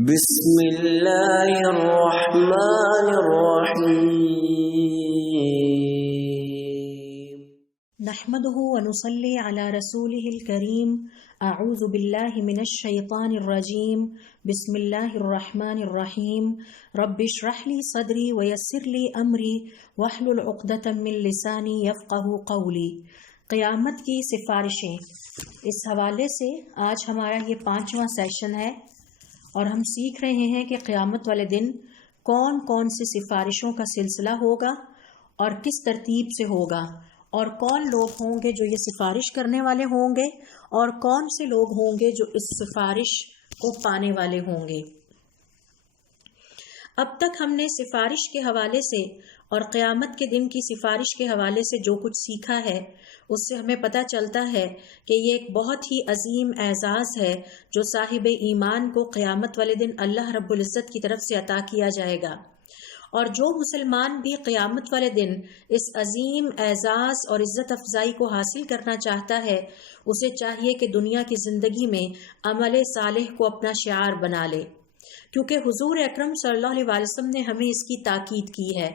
بسم اللہ الرحمن الرحیم نحمده ونصلي على رسوله الكريم اعوذ بالله من الشيطان الرجيم بسم الله الرحمن الرحيم رب اشرح لي صدري ويسر لي امري واحلل عقدة من لساني يفقهوا قولي۔ قیامت کی سفارشیں، اس حوالے سے آج ہمارا یہ 5واں سیشن ہے اور ہم سیکھ رہے ہیں کہ قیامت والے دن کون کون سی سفارشوں کا سلسلہ ہوگا اور کس ترتیب سے ہوگا، اور کون لوگ ہوں گے جو یہ سفارش کرنے والے ہوں گے اور کون سے لوگ ہوں گے جو اس سفارش کو پانے والے ہوں گے۔ اب تک ہم نے سفارش کے حوالے سے اور قیامت کے دن کی سفارش کے حوالے سے جو کچھ سیکھا ہے اس سے ہمیں پتہ چلتا ہے کہ یہ ایک بہت ہی عظیم اعزاز ہے جو صاحب ایمان کو قیامت والے دن اللہ رب العزت کی طرف سے عطا کیا جائے گا، اور جو مسلمان بھی قیامت والے دن اس عظیم اعزاز اور عزت افزائی کو حاصل کرنا چاہتا ہے اسے چاہیے کہ دنیا کی زندگی میں عمل صالح کو اپنا شعار بنا لے، کیونکہ حضور اکرم صلی اللہ علیہ وسلم نے ہمیں اس کی تاکید کی ہے،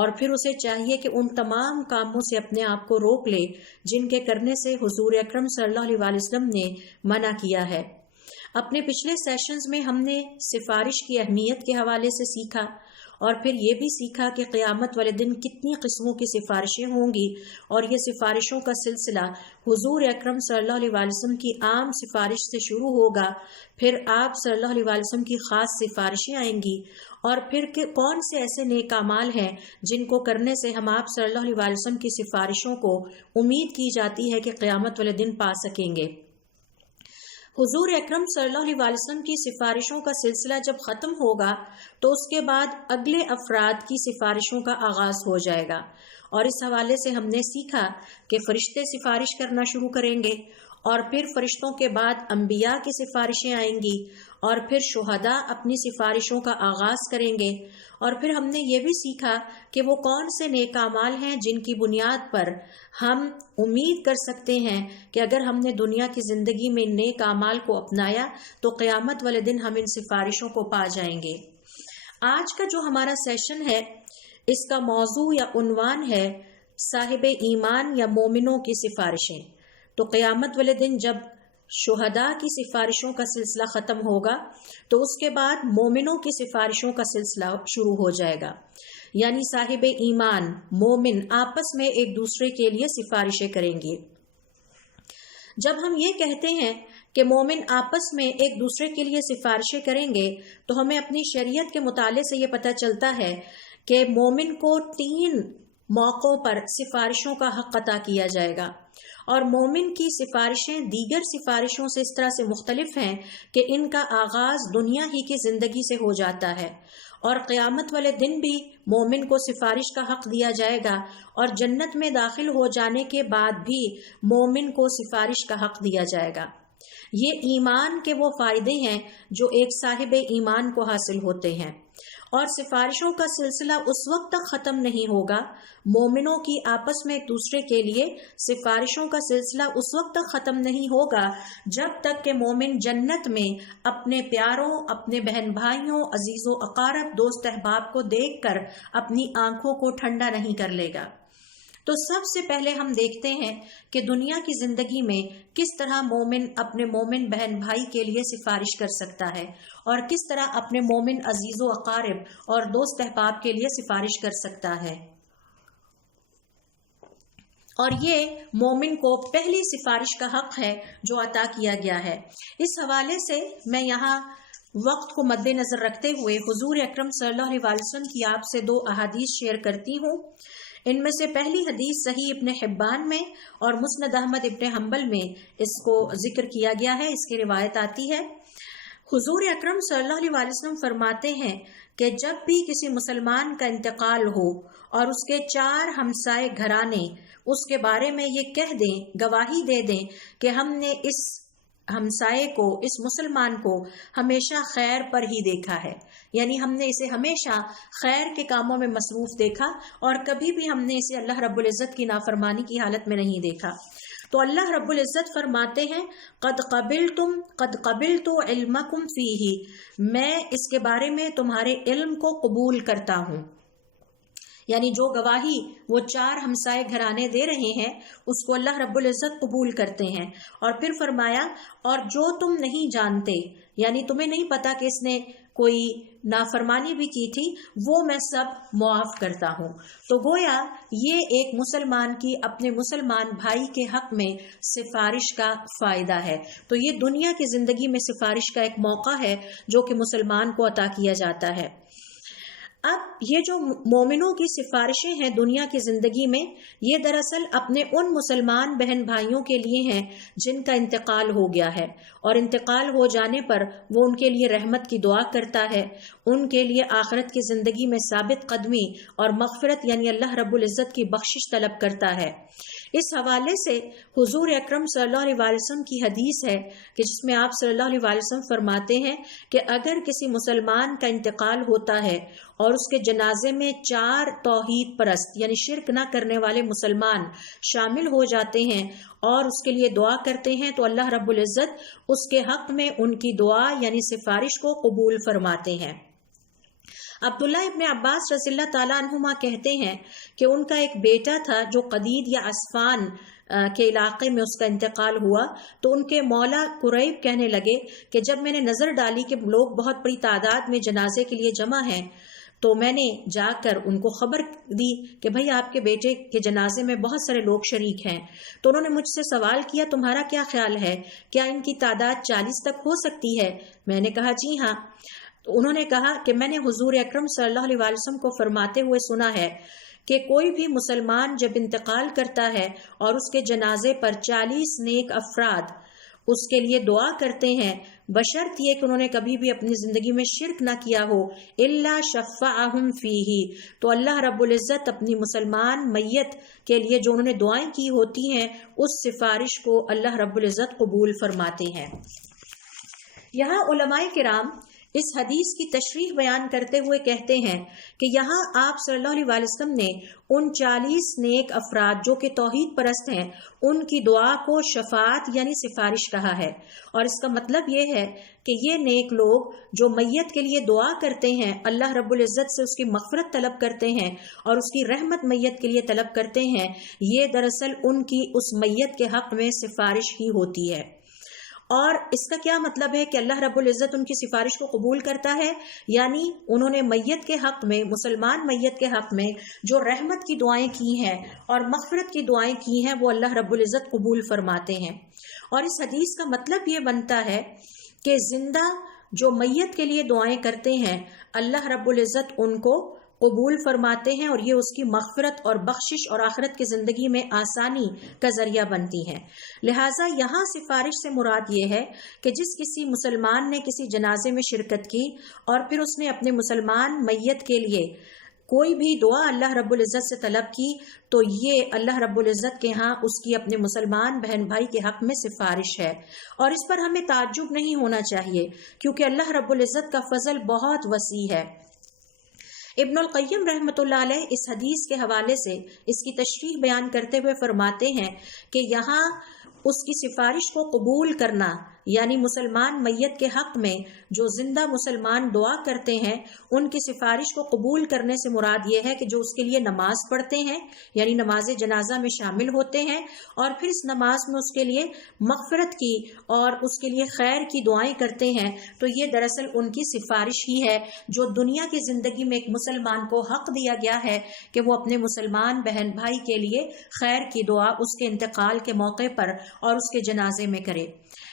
اور پھر اسے چاہیے کہ ان تمام کاموں سے اپنے آپ کو روک لے جن کے کرنے سے حضور اکرم صلی اللہ علیہ وسلم نے منع کیا ہے۔ اپنے پچھلے سیشنز میں ہم نے سفارش کی اہمیت کے حوالے سے سیکھا، اور پھر یہ بھی سیکھا کہ قیامت والے دن کتنی قسموں کی سفارشیں ہوں گی، اور یہ سفارشوں کا سلسلہ حضور اکرم صلی اللہ علیہ وسلم کی عام سفارش سے شروع ہوگا، پھر آپ صلی اللہ علیہ وسلم کی خاص سفارشیں آئیں گی، اور پھر کہ کون سے ایسے نیک اعمال ہیں جن کو کرنے سے ہم آپ صلی اللہ علیہ وسلم کی سفارشوں کو امید کی جاتی ہے کہ قیامت والے دن پا سکیں گے۔ حضور اکرم صلی اللہ علیہ وسلم کی سفارشوں کا سلسلہ جب ختم ہوگا تو اس کے بعد اگلے افراد کی سفارشوں کا آغاز ہو جائے گا، اور اس حوالے سے ہم نے سیکھا کہ فرشتے سفارش کرنا شروع کریں گے، اور پھر فرشتوں کے بعد انبیاء کی سفارشیں آئیں گی، اور پھر شہداء اپنی سفارشوں کا آغاز کریں گے، اور پھر ہم نے یہ بھی سیکھا کہ وہ کون سے نیک اعمال ہیں جن کی بنیاد پر ہم امید کر سکتے ہیں کہ اگر ہم نے دنیا کی زندگی میں ان نیک اعمال کو اپنایا تو قیامت والے دن ہم ان سفارشوں کو پا جائیں گے۔ آج کا جو ہمارا سیشن ہے اس کا موضوع یا عنوان ہے صاحب ایمان یا مومنوں کی سفارشیں۔ تو قیامت والے دن جب شہداء کی سفارشوں کا سلسلہ ختم ہوگا تو اس کے بعد مومنوں کی سفارشوں کا سلسلہ شروع ہو جائے گا، یعنی صاحب ایمان مومن آپس میں ایک دوسرے کے لیے سفارشیں کریں گے۔ جب ہم یہ کہتے ہیں کہ مومن آپس میں ایک دوسرے کے لیے سفارشیں کریں گے تو ہمیں اپنی شریعت کے مطالعے سے یہ پتہ چلتا ہے کہ مومن کو 3 موقعوں پر سفارشوں کا حق عطا کیا جائے گا، اور مومن کی سفارشیں دیگر سفارشوں سے اس طرح سے مختلف ہیں کہ ان کا آغاز دنیا ہی کی زندگی سے ہو جاتا ہے، اور قیامت والے دن بھی مومن کو سفارش کا حق دیا جائے گا، اور جنت میں داخل ہو جانے کے بعد بھی مومن کو سفارش کا حق دیا جائے گا۔ یہ ایمان کے وہ فائدے ہیں جو ایک صاحب ایمان کو حاصل ہوتے ہیں، اور سفارشوں کا سلسلہ اس وقت تک ختم نہیں ہوگا، مومنوں کی آپس میں ایک دوسرے کے لیے سفارشوں کا سلسلہ اس وقت تک ختم نہیں ہوگا جب تک کہ مومن جنت میں اپنے پیاروں، اپنے بہن بھائیوں، عزیز و اقارب، دوست احباب کو دیکھ کر اپنی آنکھوں کو ٹھنڈا نہیں کر لے گا۔ تو سب سے پہلے ہم دیکھتے ہیں کہ دنیا کی زندگی میں کس طرح مومن اپنے مومن بہن بھائی کے لیے سفارش کر سکتا ہے، اور کس طرح اپنے مومن عزیز و اقارب اور دوست احباب کے لیے سفارش کر سکتا ہے، اور یہ مومن کو پہلی سفارش کا حق ہے جو عطا کیا گیا ہے۔ اس حوالے سے میں یہاں وقت کو مد نظر رکھتے ہوئے حضور اکرم صلی اللہ علیہ وسلم کی آپ سے 2 احادیث شیئر کرتی ہوں۔ ان میں سے پہلی حدیث صحیح ابن حبان میں اور مسند احمد ابن حنبل میں اس کو ذکر کیا گیا ہے۔ اس کی روایت آتی ہے، حضور اکرم صلی اللہ علیہ وسلم فرماتے ہیں کہ جب بھی کسی مسلمان کا انتقال ہو اور اس کے 4 ہمسائے گھرانے اس کے بارے میں یہ کہہ دیں، گواہی دے دیں کہ ہم نے اس ہمسائے کو، اس مسلمان کو ہمیشہ خیر پر ہی دیکھا ہے، یعنی ہم نے اسے ہمیشہ خیر کے کاموں میں مصروف دیکھا اور کبھی بھی ہم نے اسے اللہ رب العزت کی نافرمانی کی حالت میں نہیں دیکھا، تو اللہ رب العزت فرماتے ہیں قد قبلت علمکم فیہ، میں اس کے بارے میں تمہارے علم کو قبول کرتا ہوں، یعنی جو گواہی وہ 4 ہمسائے گھرانے دے رہے ہیں اس کو اللہ رب العزت قبول کرتے ہیں۔ اور پھر فرمایا اور جو تم نہیں جانتے، یعنی تمہیں نہیں پتا کہ اس نے کوئی نافرمانی بھی کی تھی، وہ میں سب معاف کرتا ہوں۔ تو گویا یہ ایک مسلمان کی اپنے مسلمان بھائی کے حق میں سفارش کا فائدہ ہے۔ تو یہ دنیا کی زندگی میں سفارش کا ایک موقع ہے جو کہ مسلمان کو عطا کیا جاتا ہے۔ اب یہ جو مومنوں کی سفارشیں ہیں دنیا کی زندگی میں، یہ دراصل اپنے ان مسلمان بہن بھائیوں کے لیے ہیں جن کا انتقال ہو گیا ہے، اور انتقال ہو جانے پر وہ ان کے لیے رحمت کی دعا کرتا ہے، ان کے لیے آخرت کی زندگی میں ثابت قدمی اور مغفرت یعنی اللہ رب العزت کی بخشش طلب کرتا ہے۔ اس حوالے سے حضور اکرم صلی اللہ علیہ وسلم کی حدیث ہے کہ جس میں آپ صلی اللہ علیہ وسلم فرماتے ہیں کہ اگر کسی مسلمان کا انتقال ہوتا ہے اور اس کے جنازے میں 4 توحید پرست یعنی شرک نہ کرنے والے مسلمان شامل ہو جاتے ہیں اور اس کے لیے دعا کرتے ہیں تو اللہ رب العزت اس کے حق میں ان کی دعا یعنی سفارش کو قبول فرماتے ہیں۔ عبداللہ ابن عباس رضی اللہ تعالیٰ عنہما کہتے ہیں کہ ان کا ایک بیٹا تھا جو قدید یا عسفان کے علاقے میں اس کا انتقال ہوا، تو ان کے مولا قریب کہنے لگے کہ جب میں نے نظر ڈالی کہ لوگ بہت بڑی تعداد میں جنازے کے لیے جمع ہیں تو میں نے جا کر ان کو خبر دی کہ بھئی آپ کے بیٹے کے جنازے میں بہت سارے لوگ شریک ہیں۔ تو انہوں نے مجھ سے سوال کیا تمہارا کیا خیال ہے، کیا ان کی تعداد 40 تک ہو سکتی ہے؟ میں نے کہا جی ہاں۔ تو انہوں نے کہا کہ میں نے حضور اکرم صلی اللہ علیہ وسلم کو فرماتے ہوئے سنا ہے کہ کوئی بھی مسلمان جب انتقال کرتا ہے اور اس کے جنازے پر 40 نیک افراد اس کے لیے دعا کرتے ہیں، بشرط یہ کہ انہوں نے کبھی بھی اپنی زندگی میں شرک نہ کیا ہو، الا شفعہم فیہ، تو اللہ رب العزت اپنی مسلمان میت کے لیے جو انہوں نے دعائیں کی ہوتی ہیں اس سفارش کو اللہ رب العزت قبول فرماتے ہیں۔ یہاں علماء کرام اس حدیث کی تشریح بیان کرتے ہوئے کہتے ہیں کہ یہاں آپ صلی اللہ علیہ وسلم نے ان 40 نیک افراد جو کہ توحید پرست ہیں ان کی دعا کو شفاعت یعنی سفارش کہا ہے، اور اس کا مطلب یہ ہے کہ یہ نیک لوگ جو میت کے لیے دعا کرتے ہیں، اللہ رب العزت سے اس کی مغفرت طلب کرتے ہیں اور اس کی رحمت میت کے لیے طلب کرتے ہیں، یہ دراصل ان کی اس میت کے حق میں سفارش ہی ہوتی ہے۔ اور اس کا کیا مطلب ہے کہ اللہ رب العزت ان کی سفارش کو قبول کرتا ہے، یعنی انہوں نے میت کے حق میں، مسلمان میت کے حق میں جو رحمت کی دعائیں کی ہیں اور مغفرت کی دعائیں کی ہیں وہ اللہ رب العزت قبول فرماتے ہیں۔ اور اس حدیث کا مطلب یہ بنتا ہے کہ زندہ جو میت کے لیے دعائیں کرتے ہیں اللہ رب العزت ان کو قبول فرماتے ہیں اور یہ اس کی مغفرت اور بخشش اور آخرت کی زندگی میں آسانی کا ذریعہ بنتی ہیں۔ لہٰذا یہاں سفارش سے مراد یہ ہے کہ جس کسی مسلمان نے کسی جنازے میں شرکت کی اور پھر اس نے اپنے مسلمان میت کے لیے کوئی بھی دعا اللہ رب العزت سے طلب کی تو یہ اللہ رب العزت کے ہاں اس کی اپنے مسلمان بہن بھائی کے حق میں سفارش ہے، اور اس پر ہمیں تعجب نہیں ہونا چاہیے کیونکہ اللہ رب العزت کا فضل بہت وسیع ہے۔ ابن القیم رحمۃ اللہ علیہ اس حدیث کے حوالے سے اس کی تشریح بیان کرتے ہوئے فرماتے ہیں کہ یہاں اس کی سفارش کو قبول کرنا یعنی مسلمان میت کے حق میں جو زندہ مسلمان دعا کرتے ہیں ان کی سفارش کو قبول کرنے سے مراد یہ ہے کہ جو اس کے لیے نماز پڑھتے ہیں یعنی نماز جنازہ میں شامل ہوتے ہیں اور پھر اس نماز میں اس کے لیے مغفرت کی اور اس کے لیے خیر کی دعائیں کرتے ہیں، تو یہ دراصل ان کی سفارش ہی ہے جو دنیا کی زندگی میں ایک مسلمان کو حق دیا گیا ہے کہ وہ اپنے مسلمان بہن بھائی کے لیے خیر کی دعا اس کے انتقال کے موقع پر اور اس کے جنازے میں کرے۔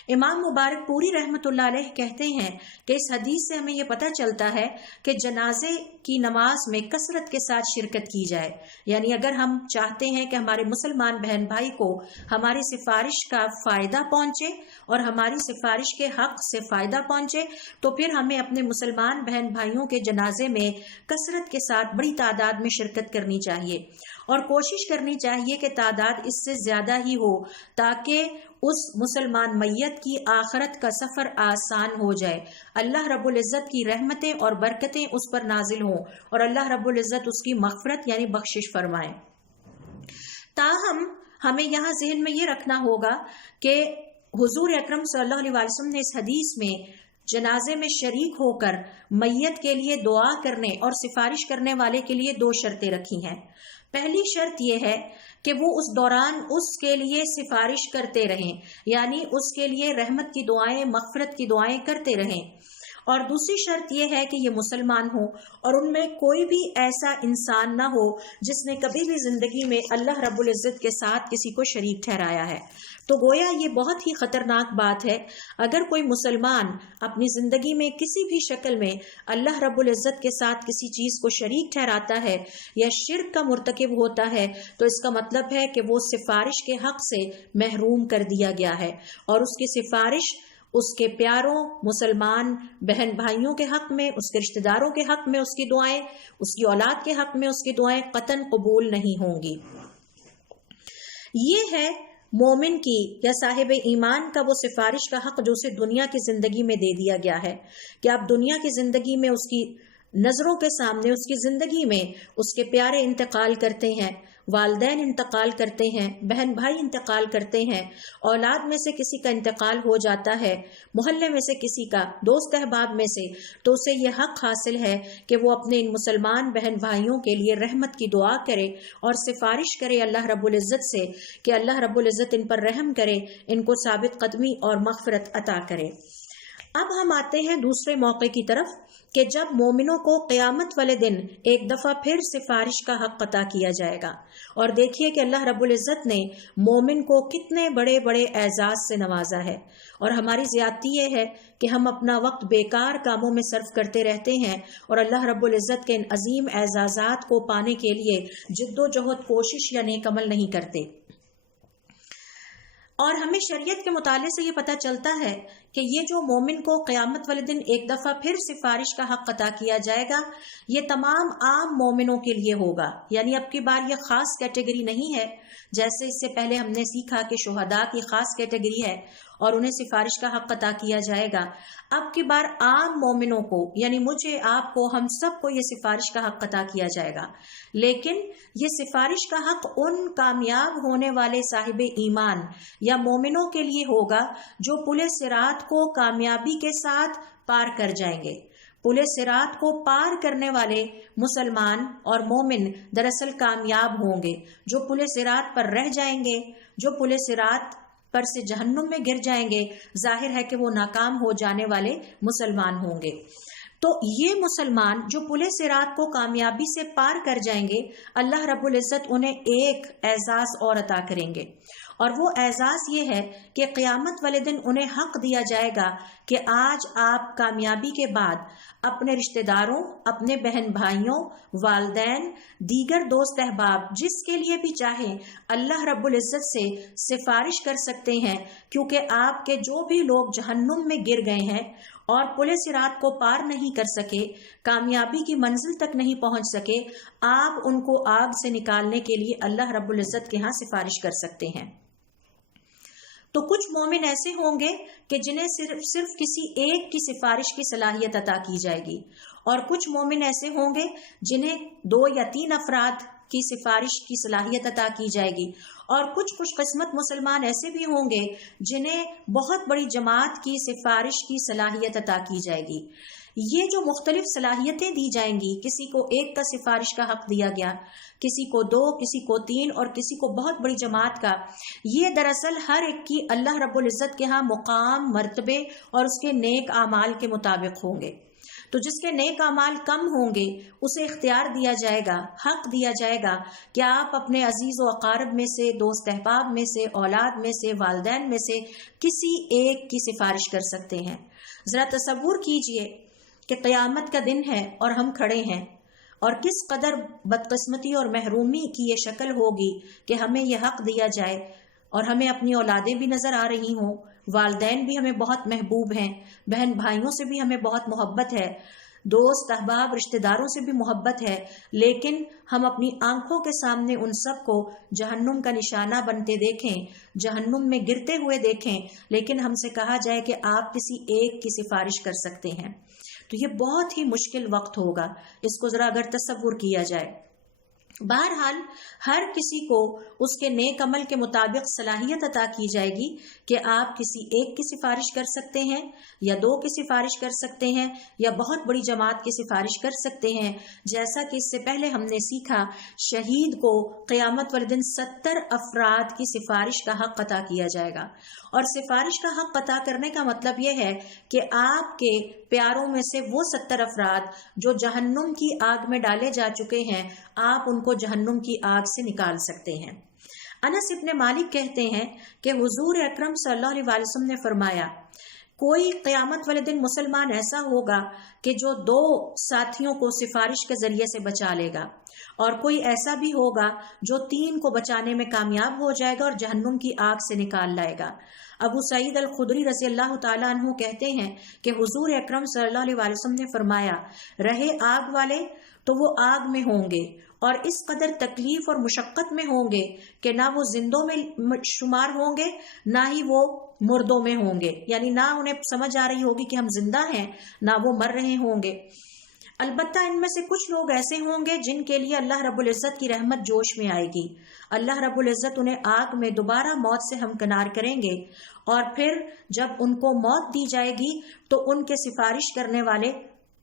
امام مبارک پوری رحمت اللہ علیہ کہتے ہیں کہ اس حدیث سے ہمیں یہ پتہ چلتا ہے کہ جنازے کی نماز میں کثرت کے ساتھ شرکت کی جائے، یعنی اگر ہم چاہتے ہیں کہ ہمارے مسلمان بہن بھائی کو ہماری سفارش کا فائدہ پہنچے اور ہماری سفارش کے حق سے فائدہ پہنچے تو پھر ہمیں اپنے مسلمان بہن بھائیوں کے جنازے میں کثرت کے ساتھ بڑی تعداد میں شرکت کرنی چاہیے اور کوشش کرنی چاہیے کہ تعداد اس سے زیادہ ہی ہو تاکہ اس مسلمان میت کی آخرت کا سفر آسان ہو جائے، اللہ رب العزت کی رحمتیں اور برکتیں اس پر نازل ہوں اور اللہ رب العزت اس کی مغفرت یعنی بخشش فرمائے۔ تاہم ہمیں یہاں ذہن میں یہ رکھنا ہوگا کہ حضور اکرم صلی اللہ علیہ وسلم نے اس حدیث میں جنازے میں شریک ہو کر میت کے لیے دعا کرنے اور سفارش کرنے والے کے لیے 2 شرطیں رکھی ہیں۔ پہلی شرط یہ ہے کہ وہ اس دوران اس کے لیے سفارش کرتے رہیں، یعنی اس کے لیے رحمت کی دعائیں، مغفرت کی دعائیں کرتے رہیں۔ اور دوسری شرط یہ ہے کہ یہ مسلمان ہوں اور ان میں کوئی بھی ایسا انسان نہ ہو جس نے کبھی بھی زندگی میں اللہ رب العزت کے ساتھ کسی کو شریک ٹھہرایا ہے۔ تو گویا یہ بہت ہی خطرناک بات ہے، اگر کوئی مسلمان اپنی زندگی میں کسی بھی شکل میں اللہ رب العزت کے ساتھ کسی چیز کو شریک ٹھہراتا ہے یا شرک کا مرتکب ہوتا ہے، تو اس کا مطلب ہے کہ وہ سفارش کے حق سے محروم کر دیا گیا ہے، اور اس کی سفارش اس کے پیاروں مسلمان بہن بھائیوں کے حق میں، اس کے رشتہ داروں کے حق میں اس کی دعائیں، اس کی اولاد کے حق میں اس کی دعائیں قطعاً قبول نہیں ہوں گی۔ یہ ہے مومن کی یا صاحب ایمان کا وہ سفارش کا حق جو اسے دنیا کی زندگی میں دے دیا گیا ہے، کہ آپ دنیا کی زندگی میں اس کی نظروں کے سامنے، اس کی زندگی میں اس کے پیارے انتقال کرتے ہیں، والدین انتقال کرتے ہیں، بہن بھائی انتقال کرتے ہیں، اولاد میں سے کسی کا انتقال ہو جاتا ہے، محلے میں سے کسی کا، دوست احباب میں سے، تو اسے یہ حق حاصل ہے کہ وہ اپنے ان مسلمان بہن بھائیوں کے لیے رحمت کی دعا کرے اور سفارش کرے اللہ رب العزت سے کہ اللہ رب العزت ان پر رحم کرے، ان کو ثابت قدمی اور مغفرت عطا کرے۔ اب ہم آتے ہیں دوسرے موقع کی طرف کہ جب مومنوں کو قیامت والے دن ایک دفعہ پھر سفارش کا حق عطا کیا جائے گا، اور دیکھیے کہ اللہ رب العزت نے مومن کو کتنے بڑے بڑے اعزاز سے نوازا ہے، اور ہماری زیادتی یہ ہے کہ ہم اپنا وقت بیکار کاموں میں صرف کرتے رہتے ہیں اور اللہ رب العزت کے ان عظیم اعزازات کو پانے کے لیے جد و جہد، کوشش یا نیک عمل نہیں کرتے۔ اور ہمیں شریعت کے مطالعے سے یہ پتہ چلتا ہے کہ یہ جو مومن کو قیامت والے دن ایک دفعہ پھر سفارش کا حق عطا کیا جائے گا، یہ تمام عام مومنوں کے لیے ہوگا، یعنی اب کی بار یہ خاص کیٹیگری نہیں ہے، جیسے اس سے پہلے ہم نے سیکھا کہ شہداء کی خاص کیٹیگری ہے اور انہیں سفارش کا حق عطا کیا جائے گا۔ اب کی بار عام مومنوں کو، یعنی مجھے، آپ کو، ہم سب کو یہ سفارش کا حق عطا کیا جائے گا، لیکن یہ سفارش کا حق ان کامیاب ہونے والے صاحب ایمان یا مومنوں کے لیے ہوگا جو پل صراط کو کامیابی کے ساتھ پار کر جائیں گے۔ پل صراط کو پار کرنے والے مسلمان اور مومن دراصل کامیاب ہوں گے، جو پل صراط پر رہ جائیں گے، جو پل صراط پر سے جہنم میں گر جائیں گے، ظاہر ہے کہ وہ ناکام ہو جانے والے مسلمان ہوں گے۔ تو یہ مسلمان جو پل صراط کو کامیابی سے پار کر جائیں گے، اللہ رب العزت انہیں ایک اعزاز اور عطا کریں گے، اور وہ اعزاز یہ ہے کہ قیامت والے دن انہیں حق دیا جائے گا کہ آج آپ کامیابی کے بعد اپنے رشتہ داروں، اپنے بہن بھائیوں، والدین، دیگر دوست احباب، جس کے لیے بھی چاہیں اللہ رب العزت سے سفارش کر سکتے ہیں، کیونکہ آپ کے جو بھی لوگ جہنم میں گر گئے ہیں اور پل صراط کو پار نہیں کر سکے، کامیابی کی منزل تک نہیں پہنچ سکے، آپ ان کو آگ سے نکالنے کے لیے اللہ رب العزت کے ہاں سفارش کر سکتے ہیں۔ تو کچھ مومن ایسے ہوں گے کہ جنہیں صرف کسی ایک کی سفارش کی صلاحیت عطا کی جائے گی، اور کچھ مومن ایسے ہوں گے جنہیں 2 یا 3 افراد کی سفارش کی صلاحیت عطا کی جائے گی، اور کچھ خوش قسمت مسلمان ایسے بھی ہوں گے جنہیں بہت بڑی جماعت کی سفارش کی صلاحیت عطا کی جائے گی۔ یہ جو مختلف صلاحیتیں دی جائیں گی، کسی کو ایک کا سفارش کا حق دیا گیا، کسی کو 2، کسی کو 3 اور کسی کو بہت بڑی جماعت کا، یہ دراصل ہر ایک کی اللہ رب العزت کے ہاں مقام، مرتبے اور اس کے نیک اعمال کے مطابق ہوں گے۔ تو جس کے نیک اعمال کم ہوں گے اسے اختیار دیا جائے گا، حق دیا جائے گا کہ آپ اپنے عزیز و اقارب میں سے، دوست احباب میں سے، اولاد میں سے، والدین میں سے کسی ایک کی سفارش کر سکتے ہیں۔ ذرا تصور کیجئے کہ قیامت کا دن ہے اور ہم کھڑے ہیں، اور کس قدر بدقسمتی اور محرومی کی یہ شکل ہوگی کہ ہمیں یہ حق دیا جائے، اور ہمیں اپنی اولادیں بھی نظر آ رہی ہوں، والدین بھی ہمیں بہت محبوب ہیں، بہن بھائیوں سے بھی ہمیں بہت محبت ہے، دوست احباب رشتہ داروں سے بھی محبت ہے، لیکن ہم اپنی آنکھوں کے سامنے ان سب کو جہنم کا نشانہ بنتے دیکھیں، جہنم میں گرتے ہوئے دیکھیں، لیکن ہم سے کہا جائے کہ آپ کسی ایک کی سفارش کر سکتے ہیں، تو یہ بہت ہی مشکل وقت ہوگا۔ اس کو ذرا اگر تصور کیا جائے بہرحال ہر کسی کو اس کے نیک عمل کے مطابق صلاحیت عطا کی جائے گی کہ آپ کسی ایک کی سفارش کر سکتے ہیں یا دو کی سفارش کر سکتے ہیں یا بہت بڑی جماعت کی سفارش کر سکتے ہیں. جیسا کہ اس سے پہلے ہم نے سیکھا شہید کو قیامت والے دن 70 افراد کی سفارش کا حق عطا کیا جائے گا. اور سفارش کا حق عطا کرنے کا مطلب یہ ہے کہ آپ کے پیاروں میں سے وہ 70 افراد جو جہنم کی آگ میں ڈالے جا چکے ہیں آپ ان کو جہنم کی آگ سے نکال سکتے ہیں. انس ابن مالک کہتے ہیں کہ حضور اکرم صلی اللہ علیہ وسلم نے فرمایا کوئی قیامت والے دن مسلمان ایسا ہوگا کہ جو 2 ساتھیوں کو سفارش کے ذریعے سے بچا لے گا اور کوئی ایسا بھی ہوگا جو 3 کو بچانے میں کامیاب ہو جائے گا اور جہنم کی آگ سے نکال لائے گا. ابو سعید الخدری رضی اللہ تعالیٰ عنہ کہتے ہیں کہ حضور اکرم صلی اللہ علیہ وسلم نے فرمایا رہے آگ والے تو وہ آگ میں ہوں گے اور اس قدر تکلیف اور مشقت میں ہوں گے کہ نہ وہ زندوں میں شمار ہوں گے نہ ہی وہ مردوں میں ہوں گے، یعنی نہ انہیں سمجھ آ رہی ہوگی کہ ہم زندہ ہیں نہ وہ مر رہے ہوں گے. البتہ ان میں سے کچھ لوگ ایسے ہوں گے جن کے لیے اللہ رب العزت کی رحمت جوش میں آئے گی. اللہ رب العزت انہیں آگ میں دوبارہ موت سے ہمکنار کریں گے اور پھر جب ان کو موت دی جائے گی تو ان کے سفارش کرنے والے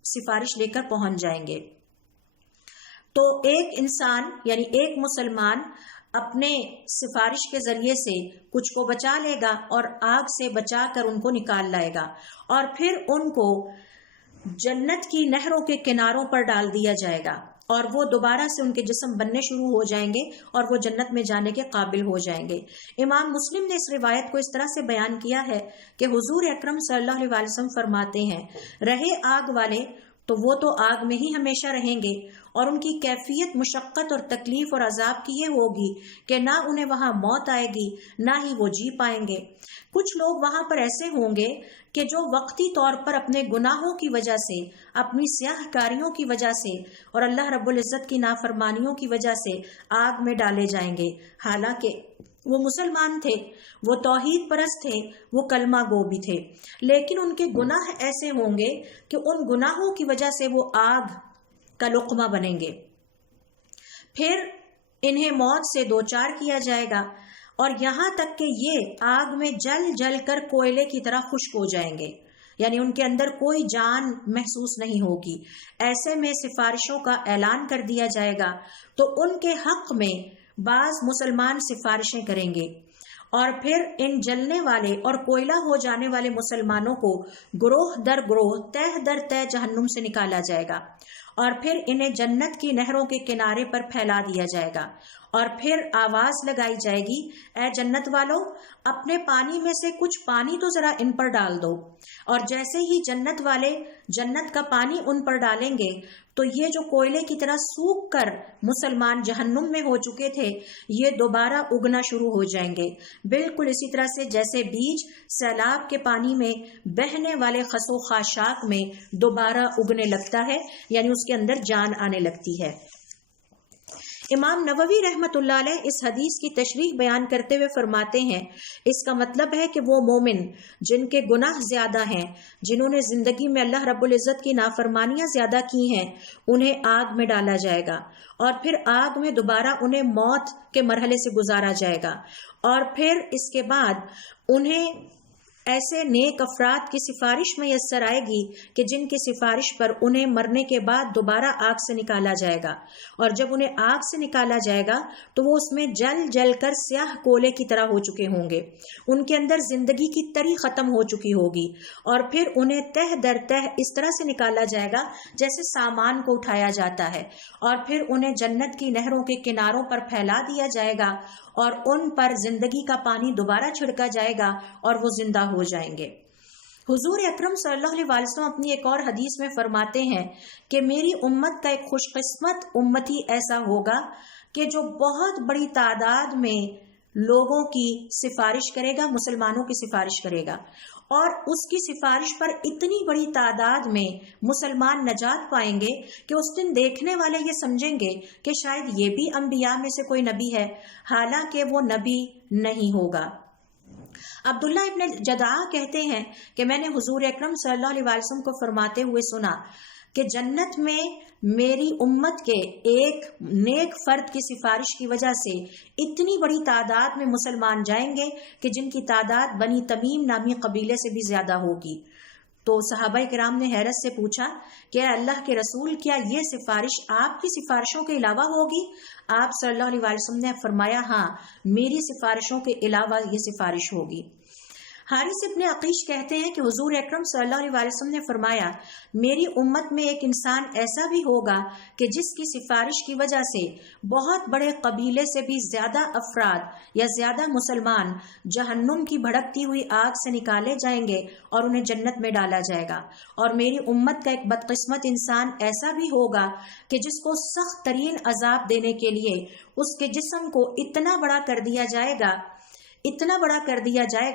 سفارش لے کر پہنچ جائیں گے. تو ایک انسان یعنی ایک مسلمان اپنے سفارش کے ذریعے سے کچھ کو بچا لے گا اور آگ سے بچا کر ان کو نکال لائے گا اور پھر ان کو جنت کی نہروں کے کناروں پر ڈال دیا جائے گا اور وہ دوبارہ سے ان کے جسم بننے شروع ہو جائیں گے اور وہ جنت میں جانے کے قابل ہو جائیں گے. امام مسلم نے اس روایت کو اس طرح سے بیان کیا ہے کہ حضور اکرم صلی اللہ علیہ وسلم فرماتے ہیں رہے آگ والے تو وہ تو آگ میں ہی ہمیشہ رہیں گے اور ان کی کیفیت مشقت اور تکلیف اور عذاب کی یہ ہوگی کہ نہ انہیں وہاں موت آئے گی نہ ہی وہ جی پائیں گے. کچھ لوگ وہاں پر ایسے ہوں گے کہ جو وقتی طور پر اپنے گناہوں کی وجہ سے اپنی سیاہ کاریوں کی وجہ سے اور اللہ رب العزت کی نافرمانیوں کی وجہ سے آگ میں ڈالے جائیں گے، حالانکہ وہ مسلمان تھے، وہ توحید پرست تھے، وہ کلمہ گو بھی تھے، لیکن ان کے گناہ ایسے ہوں گے کہ ان گناہوں کی وجہ سے وہ آگ کا لقمہ بنیں گے. پھر انہیں موت سے دوچار کیا جائے گا اور یہاں تک کہ یہ آگ میں جل جل کر کوئلے کی طرح خشک ہو جائیں گے، یعنی ان کے اندر کوئی جان محسوس نہیں ہوگی. ایسے میں سفارشوں کا اعلان کر دیا جائے گا تو ان کے حق میں بعض مسلمان سفارشیں کریں گے اور پھر ان جلنے والے اور کوئلہ ہو جانے والے مسلمانوں کو گروہ در گروہ تہ در تہ جہنم سے نکالا جائے گا اور پھر انہیں جنت کی نہروں کے کنارے پر پھیلا دیا جائے گا اور پھر آواز لگائی جائے گی اے جنت والو اپنے پانی میں سے کچھ پانی تو ذرا ان پر ڈال دو. اور جیسے ہی جنت والے جنت کا پانی ان پر ڈالیں گے تو یہ جو کوئلے کی طرح سوکھ کر مسلمان جہنم میں ہو چکے تھے یہ دوبارہ اگنا شروع ہو جائیں گے، بالکل اسی طرح سے جیسے بیج سیلاب کے پانی میں بہنے والے خسو خاشاک میں دوبارہ اگنے لگتا ہے، یعنی اس کے اندر جان آنے لگتی ہے. امام نووی رحمت اللہ علیہ اس حدیث کی تشریح بیان کرتے ہوئے فرماتے ہیں اس کا مطلب ہے کہ وہ مومن جن کے گناہ زیادہ ہیں، جنہوں نے زندگی میں اللہ رب العزت کی نافرمانیاں زیادہ کی ہیں، انہیں آگ میں ڈالا جائے گا اور پھر آگ میں دوبارہ انہیں موت کے مرحلے سے گزارا جائے گا اور پھر اس کے بعد انہیں ایسے نیک افراد کی سفارش میسر آئے گی کہ جن کی سفارش پر انہیں مرنے کے بعد دوبارہ آگ سے نکالا جائے گا اور جب انہیں آگ سے نکالا جائے گا تو وہ اس میں جل جل کر سیاہ کولے کی طرح ہو چکے ہوں گے، ان کے اندر زندگی کی تری ختم ہو چکی ہوگی اور پھر انہیں تہ در تہ اس طرح سے نکالا جائے گا جیسے سامان کو اٹھایا جاتا ہے اور پھر انہیں جنت کی نہروں کے کناروں پر پھیلا دیا جائے گا اور ان پر زندگی کا پانی دوبارہ چھڑکا جائے گا اور وہ زندہ ہو جائیں گے. حضور اکرم صلی اللہ علیہ وسلم اپنی ایک اور حدیث میں فرماتے ہیں کہ میری امت کا ایک خوش قسمت امتی ایسا ہوگا کہ جو بہت بڑی تعداد میں لوگوں کی سفارش کرے گا، مسلمانوں کی سفارش کرے گا اور اس کی سفارش پر اتنی بڑی تعداد میں مسلمان نجات پائیں گے کہ اس دن دیکھنے والے یہ سمجھیں گے کہ شاید یہ بھی انبیاء میں سے کوئی نبی ہے، حالانکہ وہ نبی نہیں ہوگا. عبداللہ ابن جدعہ کہتے ہیں کہ میں نے حضور اکرم صلی اللہ علیہ وسلم کو فرماتے ہوئے سنا کہ جنت میں میری امت کے ایک نیک فرد کی سفارش کی وجہ سے اتنی بڑی تعداد میں مسلمان جائیں گے کہ جن کی تعداد بنی تمیم نامی قبیلے سے بھی زیادہ ہوگی۔ تو صحابہ کرام نے حیرت سے پوچھا کہ اے اللہ کے رسول، کیا یہ سفارش آپ کی سفارشوں کے علاوہ ہوگی؟ آپ صلی اللہ علیہ وسلم نے فرمایا ہاں، میری سفارشوں کے علاوہ یہ سفارش ہوگی۔ حارث ابن عقیش کہتے ہیں کہ حضور اکرم صلی اللہ علیہ وسلم نے فرمایا میری امت میں ایک انسان ایسا بھی ہوگا کہ جس کی سفارش کی وجہ سے بہت بڑے قبیلے سے بھی زیادہ افراد یا زیادہ مسلمان جہنم کی بھڑکتی ہوئی آگ سے نکالے جائیں گے اور انہیں جنت میں ڈالا جائے گا، اور میری امت کا ایک بدقسمت انسان ایسا بھی ہوگا کہ جس کو سخت ترین عذاب دینے کے لیے اس کے جسم کو اتنا بڑا کر دیا جائے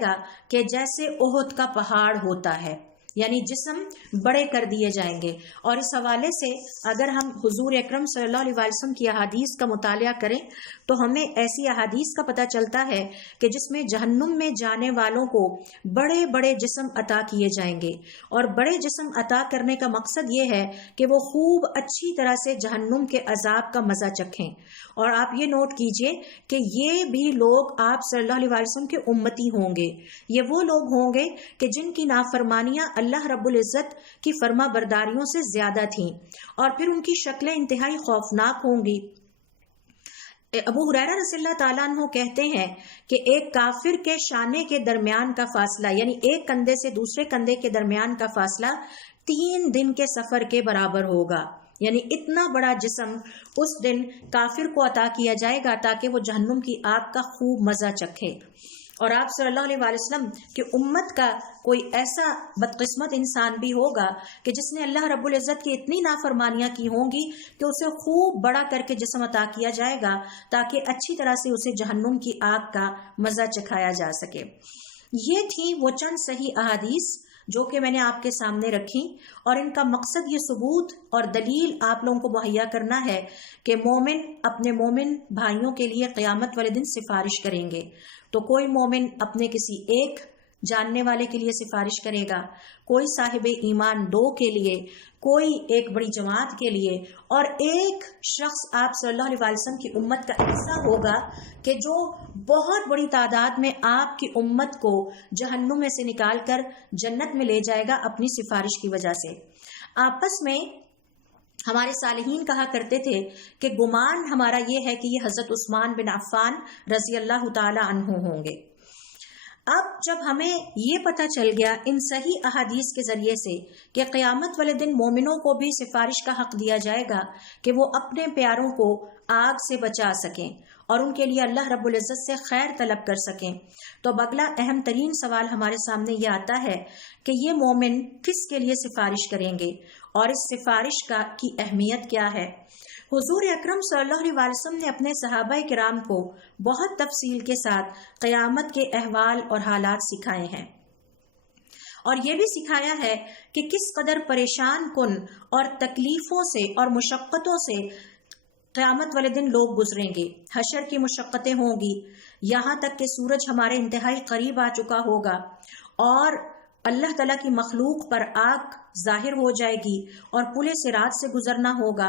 گا کہ جیسے احد کا پہاڑ ہوتا ہے، یعنی جسم بڑے کر دیے جائیں گے۔ اور اس حوالے سے اگر ہم حضور اکرم صلی اللہ علیہ وسلم کی احادیث کا مطالعہ کریں تو ہمیں ایسی احادیث کا پتہ چلتا ہے کہ جس میں جہنم میں جانے والوں کو بڑے بڑے جسم عطا کیے جائیں گے، اور بڑے جسم عطا کرنے کا مقصد یہ ہے کہ وہ خوب اچھی طرح سے جہنم کے عذاب کا مزہ چکھیں۔ اور آپ یہ نوٹ کیجئے کہ یہ بھی لوگ آپ صلی اللہ علیہ وسلم کے امتی ہوں گے، یہ وہ لوگ ہوں گے کہ جن کی نافرمانیاں اللہ رب العزت کی فرما برداریوں سے زیادہ تھیں، اور پھر ان کی شکلیں انتہائی خوفناک ہوں گی۔ ابو ہریرہ رضی اللہ تعالیٰ عنہ کہتے ہیں کہ ایک کافر کے شانے کے درمیان کا فاصلہ، یعنی ایک کندھے سے دوسرے کندھے کے درمیان کا فاصلہ 3 دن کے سفر کے برابر ہوگا، یعنی اتنا بڑا جسم اس دن کافر کو عطا کیا جائے گا تاکہ وہ جہنم کی آگ کا خوب مزہ چکھے۔ اور آپ صلی اللہ علیہ وسلم کی امت کا کوئی ایسا بدقسمت انسان بھی ہوگا کہ جس نے اللہ رب العزت کی اتنی نافرمانیاں کی ہوں گی کہ اسے خوب بڑا کر کے جسم عطا کیا جائے گا تاکہ اچھی طرح سے اسے جہنم کی آگ کا مزہ چکھایا جا سکے۔ یہ تھی وہ چند صحیح احادیث جو کہ میں نے آپ کے سامنے رکھی، اور ان کا مقصد یہ ثبوت اور دلیل آپ لوگوں کو مہیا کرنا ہے کہ مومن اپنے مومن بھائیوں کے لیے قیامت والے دن سفارش کریں گے۔ تو کوئی مومن اپنے کسی ایک جاننے والے کے لیے سفارش کرے گا، کوئی صاحب ایمان 2 کے لیے، کوئی ایک بڑی جماعت کے لیے، اور ایک شخص آپ صلی اللہ علیہ وسلم کی امت کا ایسا ہوگا کہ جو بہت بڑی تعداد میں آپ کی امت کو جہنم میں سے نکال کر جنت میں لے جائے گا اپنی سفارش کی وجہ سے۔ آپس میں ہمارے صالحین کہا کرتے تھے کہ گمان ہمارا یہ ہے کہ یہ حضرت عثمان بن عفان رضی اللہ تعالی عنہ ہوں گے۔ اب جب ہمیں یہ پتہ چل گیا ان صحیح احادیث کے ذریعے سے کہ قیامت والے دن مومنوں کو بھی سفارش کا حق دیا جائے گا کہ وہ اپنے پیاروں کو آگ سے بچا سکیں اور ان کے لیے اللہ رب العزت سے خیر طلب کر سکیں، تو اب اگلا اہم ترین سوال ہمارے سامنے یہ آتا ہے کہ یہ مومن کس کے لیے سفارش کریں گے اور اس سفارش کی اہمیت کیا ہے۔ حضور اکرم صلی اللہ علیہ وسلم نے اپنے صحابہ کرام کو بہت تفصیل کے ساتھ قیامت کے احوال اور حالات سکھائے ہیں، اور یہ بھی سکھایا ہے کہ کس قدر پریشان کن اور تکلیفوں سے اور مشقتوں سے قیامت والے دن لوگ گزریں گے۔ حشر کی مشقتیں ہوں گی، یہاں تک کہ سورج ہمارے انتہائی قریب آ چکا ہوگا اور اللہ تعالیٰ کی مخلوق پر آگ ظاہر ہو جائے گی اور پلِ صراط سے گزرنا ہوگا،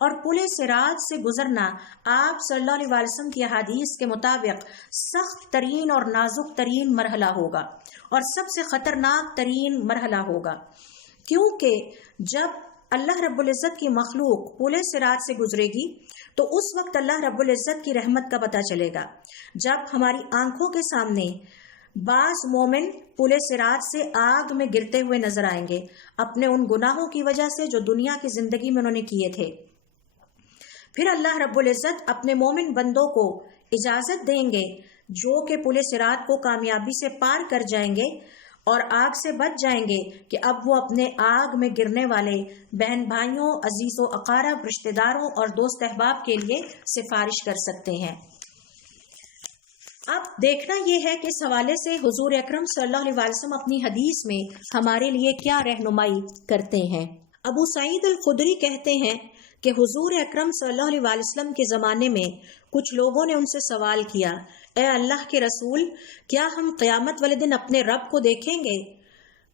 اور پلِ صراط سے گزرنا آپ صلی اللہ علیہ وسلم کی احادیث کے مطابق سخت ترین اور نازک ترین مرحلہ ہوگا اور سب سے خطرناک ترین مرحلہ ہوگا، کیونکہ جب اللہ رب العزت کی مخلوق پلِ صراط سے گزرے گی تو اس وقت اللہ رب العزت کی رحمت کا پتہ چلے گا۔ جب ہماری آنکھوں کے سامنے بعض مومن پلِ صراط سے آگ میں گرتے ہوئے نظر آئیں گے اپنے ان گناہوں کی وجہ سے جو دنیا کی زندگی میں انہوں نے کیے تھے، پھر اللہ رب العزت اپنے مومن بندوں کو اجازت دیں گے جو کہ پلِ صراط کو کامیابی سے پار کر جائیں گے اور آگ سے بچ جائیں گے کہ اب وہ اپنے آگ میں گرنے والے بہن بھائیوں، عزیز و اقارب، رشتہ داروں اور دوست احباب کے لیے سفارش کر سکتے ہیں۔ اب دیکھنا یہ ہے کہ اس حوالے سے حضور اکرم صلی اللہ علیہ وسلم اپنی حدیث میں ہمارے لیے کیا رہنمائی کرتے ہیں۔ ابو سعید الخدری کہتے ہیں کہ حضور اکرم صلی اللہ علیہ وسلم کے زمانے میں کچھ لوگوں نے ان سے سوال کیا، اے اللہ کے رسول، کیا ہم قیامت والے دن اپنے رب کو دیکھیں گے؟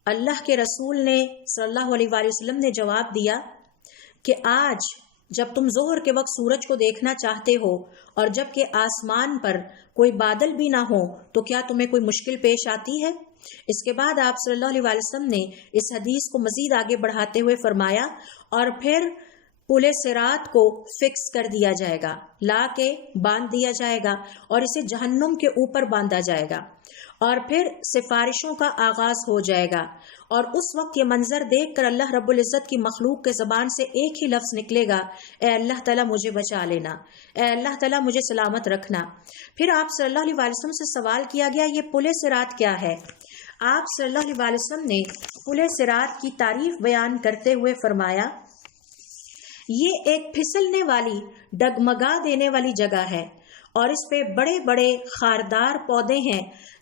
اللہ کے رسول نے صلی اللہ علیہ وسلم نے جواب دیا، کہ آج جب تم ظہر کے وقت سورج کو دیکھنا چاہتے ہو اور جب کہ آسمان پر کوئی بادل بھی نہ ہو تو کیا تمہیں کوئی مشکل پیش آتی ہے؟ اس کے بعد آپ صلی اللہ علیہ وسلم نے اس حدیث کو مزید آگے بڑھاتے ہوئے فرمایا اور پھر پل صراط کو فکس کر دیا جائے گا، لا کے باندھ دیا جائے گا اور اسے جہنم کے اوپر باندھا جائے گا اور پھر سفارشوں کا آغاز ہو جائے گا، اور اس وقت یہ منظر دیکھ کر اللہ رب العزت کی مخلوق کے زبان سے ایک ہی لفظ نکلے گا، اے اللہ تعالیٰ مجھے بچا لینا، اے اللہ تعالیٰ مجھے سلامت رکھنا۔ پھر آپ صلی اللہ علیہ وسلم سے سوال کیا گیا یہ پل صراط کیا ہے؟ آپ صلی اللہ علیہ وسلم نے پل صراط کی تعریف بیان کرتے ہوئے فرمایا یہ ایک پھسلنے والی ڈگمگا دینے والی جگہ ہے اور اس پہ بڑے بڑے خاردار پودے ہیں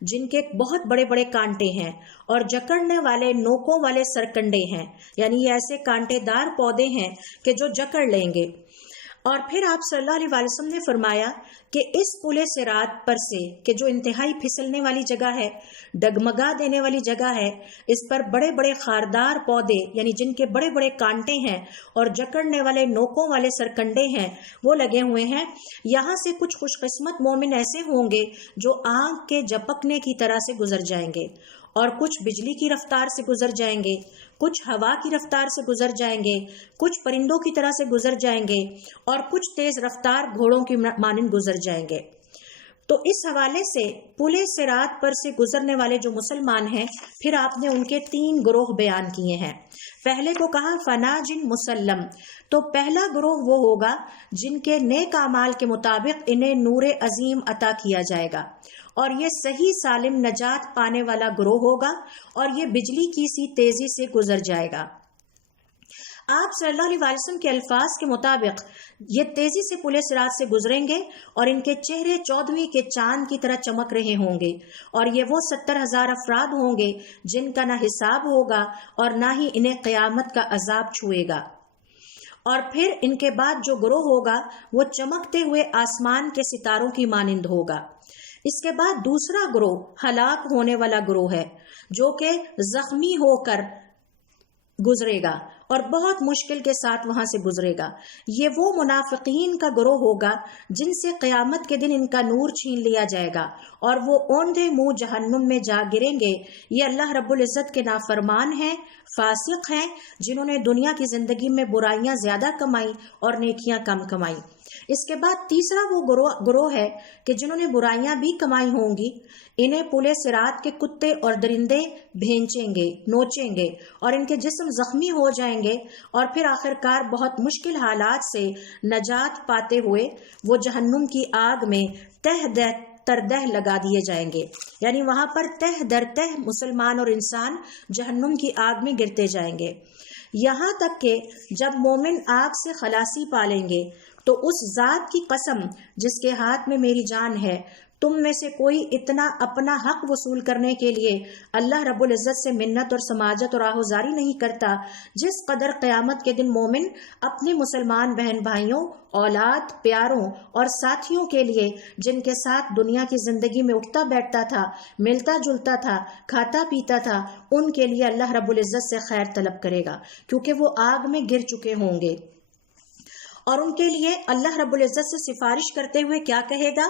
جن کے بہت بڑے بڑے کانٹے ہیں اور جکڑنے والے نوکوں والے سرکنڈے ہیں، یعنی یہ ایسے کانٹے دار پودے ہیں کہ جو جکڑ لیں گے۔ اور پھر آپ صلی اللہ علیہ وسلم نے فرمایا کہ اس پل صراط پر سے کہ جو انتہائی پھسلنے والی جگہ ہے، ڈگمگا دینے والی جگہ ہے، اس پر بڑے بڑے خاردار پودے یعنی جن کے بڑے بڑے کانٹے ہیں اور جکڑنے والے نوکوں والے سرکنڈے ہیں وہ لگے ہوئے ہیں۔ یہاں سے کچھ خوش قسمت مومن ایسے ہوں گے جو آگ کے جپکنے کی طرح سے گزر جائیں گے، اور کچھ بجلی کی رفتار سے گزر جائیں گے، کچھ ہوا کی رفتار سے گزر جائیں گے، کچھ پرندوں کی طرح سے گزر جائیں گے، اور کچھ تیز رفتار گھوڑوں کی مانند گزر جائیں گے۔ تو اس حوالے سے پل صراط پر سے گزرنے والے جو مسلمان ہیں، پھر آپ نے ان کے 3 گروہ بیان کیے ہیں۔ پہلے کو کہا فناجن مسلم، تو پہلا گروہ وہ ہوگا جن کے نیک اعمال کے مطابق انہیں نور عظیم عطا کیا جائے گا، اور یہ صحیح سالم نجات پانے والا گروہ ہوگا اور یہ بجلی کی سی تیزی سے گزر جائے گا۔ آپ صلی اللہ علیہ وسلم کے الفاظ کے مطابق یہ تیزی سے پل صراط سے گزریں گے اور ان کے چہرے 14ویں کے چاند کی طرح چمک رہے ہوں گے، اور یہ وہ 70,000 افراد ہوں گے جن کا نہ حساب ہوگا اور نہ ہی انہیں قیامت کا عذاب چھوئے گا۔ اور پھر ان کے بعد جو گروہ ہوگا وہ چمکتے ہوئے آسمان کے ستاروں کی مانند ہوگا۔ اس کے بعد دوسرا گروہ ہلاک ہونے والا گروہ ہے جو کہ زخمی ہو کر گزرے گا اور بہت مشکل کے ساتھ وہاں سے گزرے گا۔ یہ وہ منافقین کا گروہ ہوگا جن سے قیامت کے دن ان کا نور چھین لیا جائے گا اور وہ اوندھے منہ جہنم میں جا گریں گے۔ یہ اللہ رب العزت کے نافرمان ہیں، فاسق ہیں، جنہوں نے دنیا کی زندگی میں برائیاں زیادہ کمائی اور نیکیاں کم کمائی۔ اس کے بعد تیسرا وہ گروہ ہے کہ جنہوں نے برائیاں بھی کمائی ہوں گی، انہیں پل صراط کے کتے اور درندے بھینچیں گے، نوچیں گے اور ان کے جسم زخمی ہو جائیں گے، اور پھر آخرکار بہت مشکل حالات سے نجات پاتے ہوئے وہ جہنم کی آگ میں تہ تر دہ لگا دیے جائیں گے، یعنی وہاں پر تہ در تہ مسلمان اور انسان جہنم کی آگ میں گرتے جائیں گے، یہاں تک کہ جب مومن آگ سے خلاصی پالیں گے تو اس ذات کی قسم جس کے ہاتھ میں میری جان ہے، تم میں سے کوئی اتنا اپنا حق وصول کرنے کے لیے اللہ رب العزت سے منت اور سماجت اور آہوزاری نہیں کرتا جس قدر قیامت کے دن مومن اپنے مسلمان بہن بھائیوں، اولاد، پیاروں اور ساتھیوں کے لیے جن کے ساتھ دنیا کی زندگی میں اٹھتا بیٹھتا تھا، ملتا جلتا تھا، کھاتا پیتا تھا، ان کے لیے اللہ رب العزت سے خیر طلب کرے گا، کیونکہ وہ آگ میں گر چکے ہوں گے۔ اور ان کے لیے اللہ رب العزت سے سفارش کرتے ہوئے کیا کہے گا؟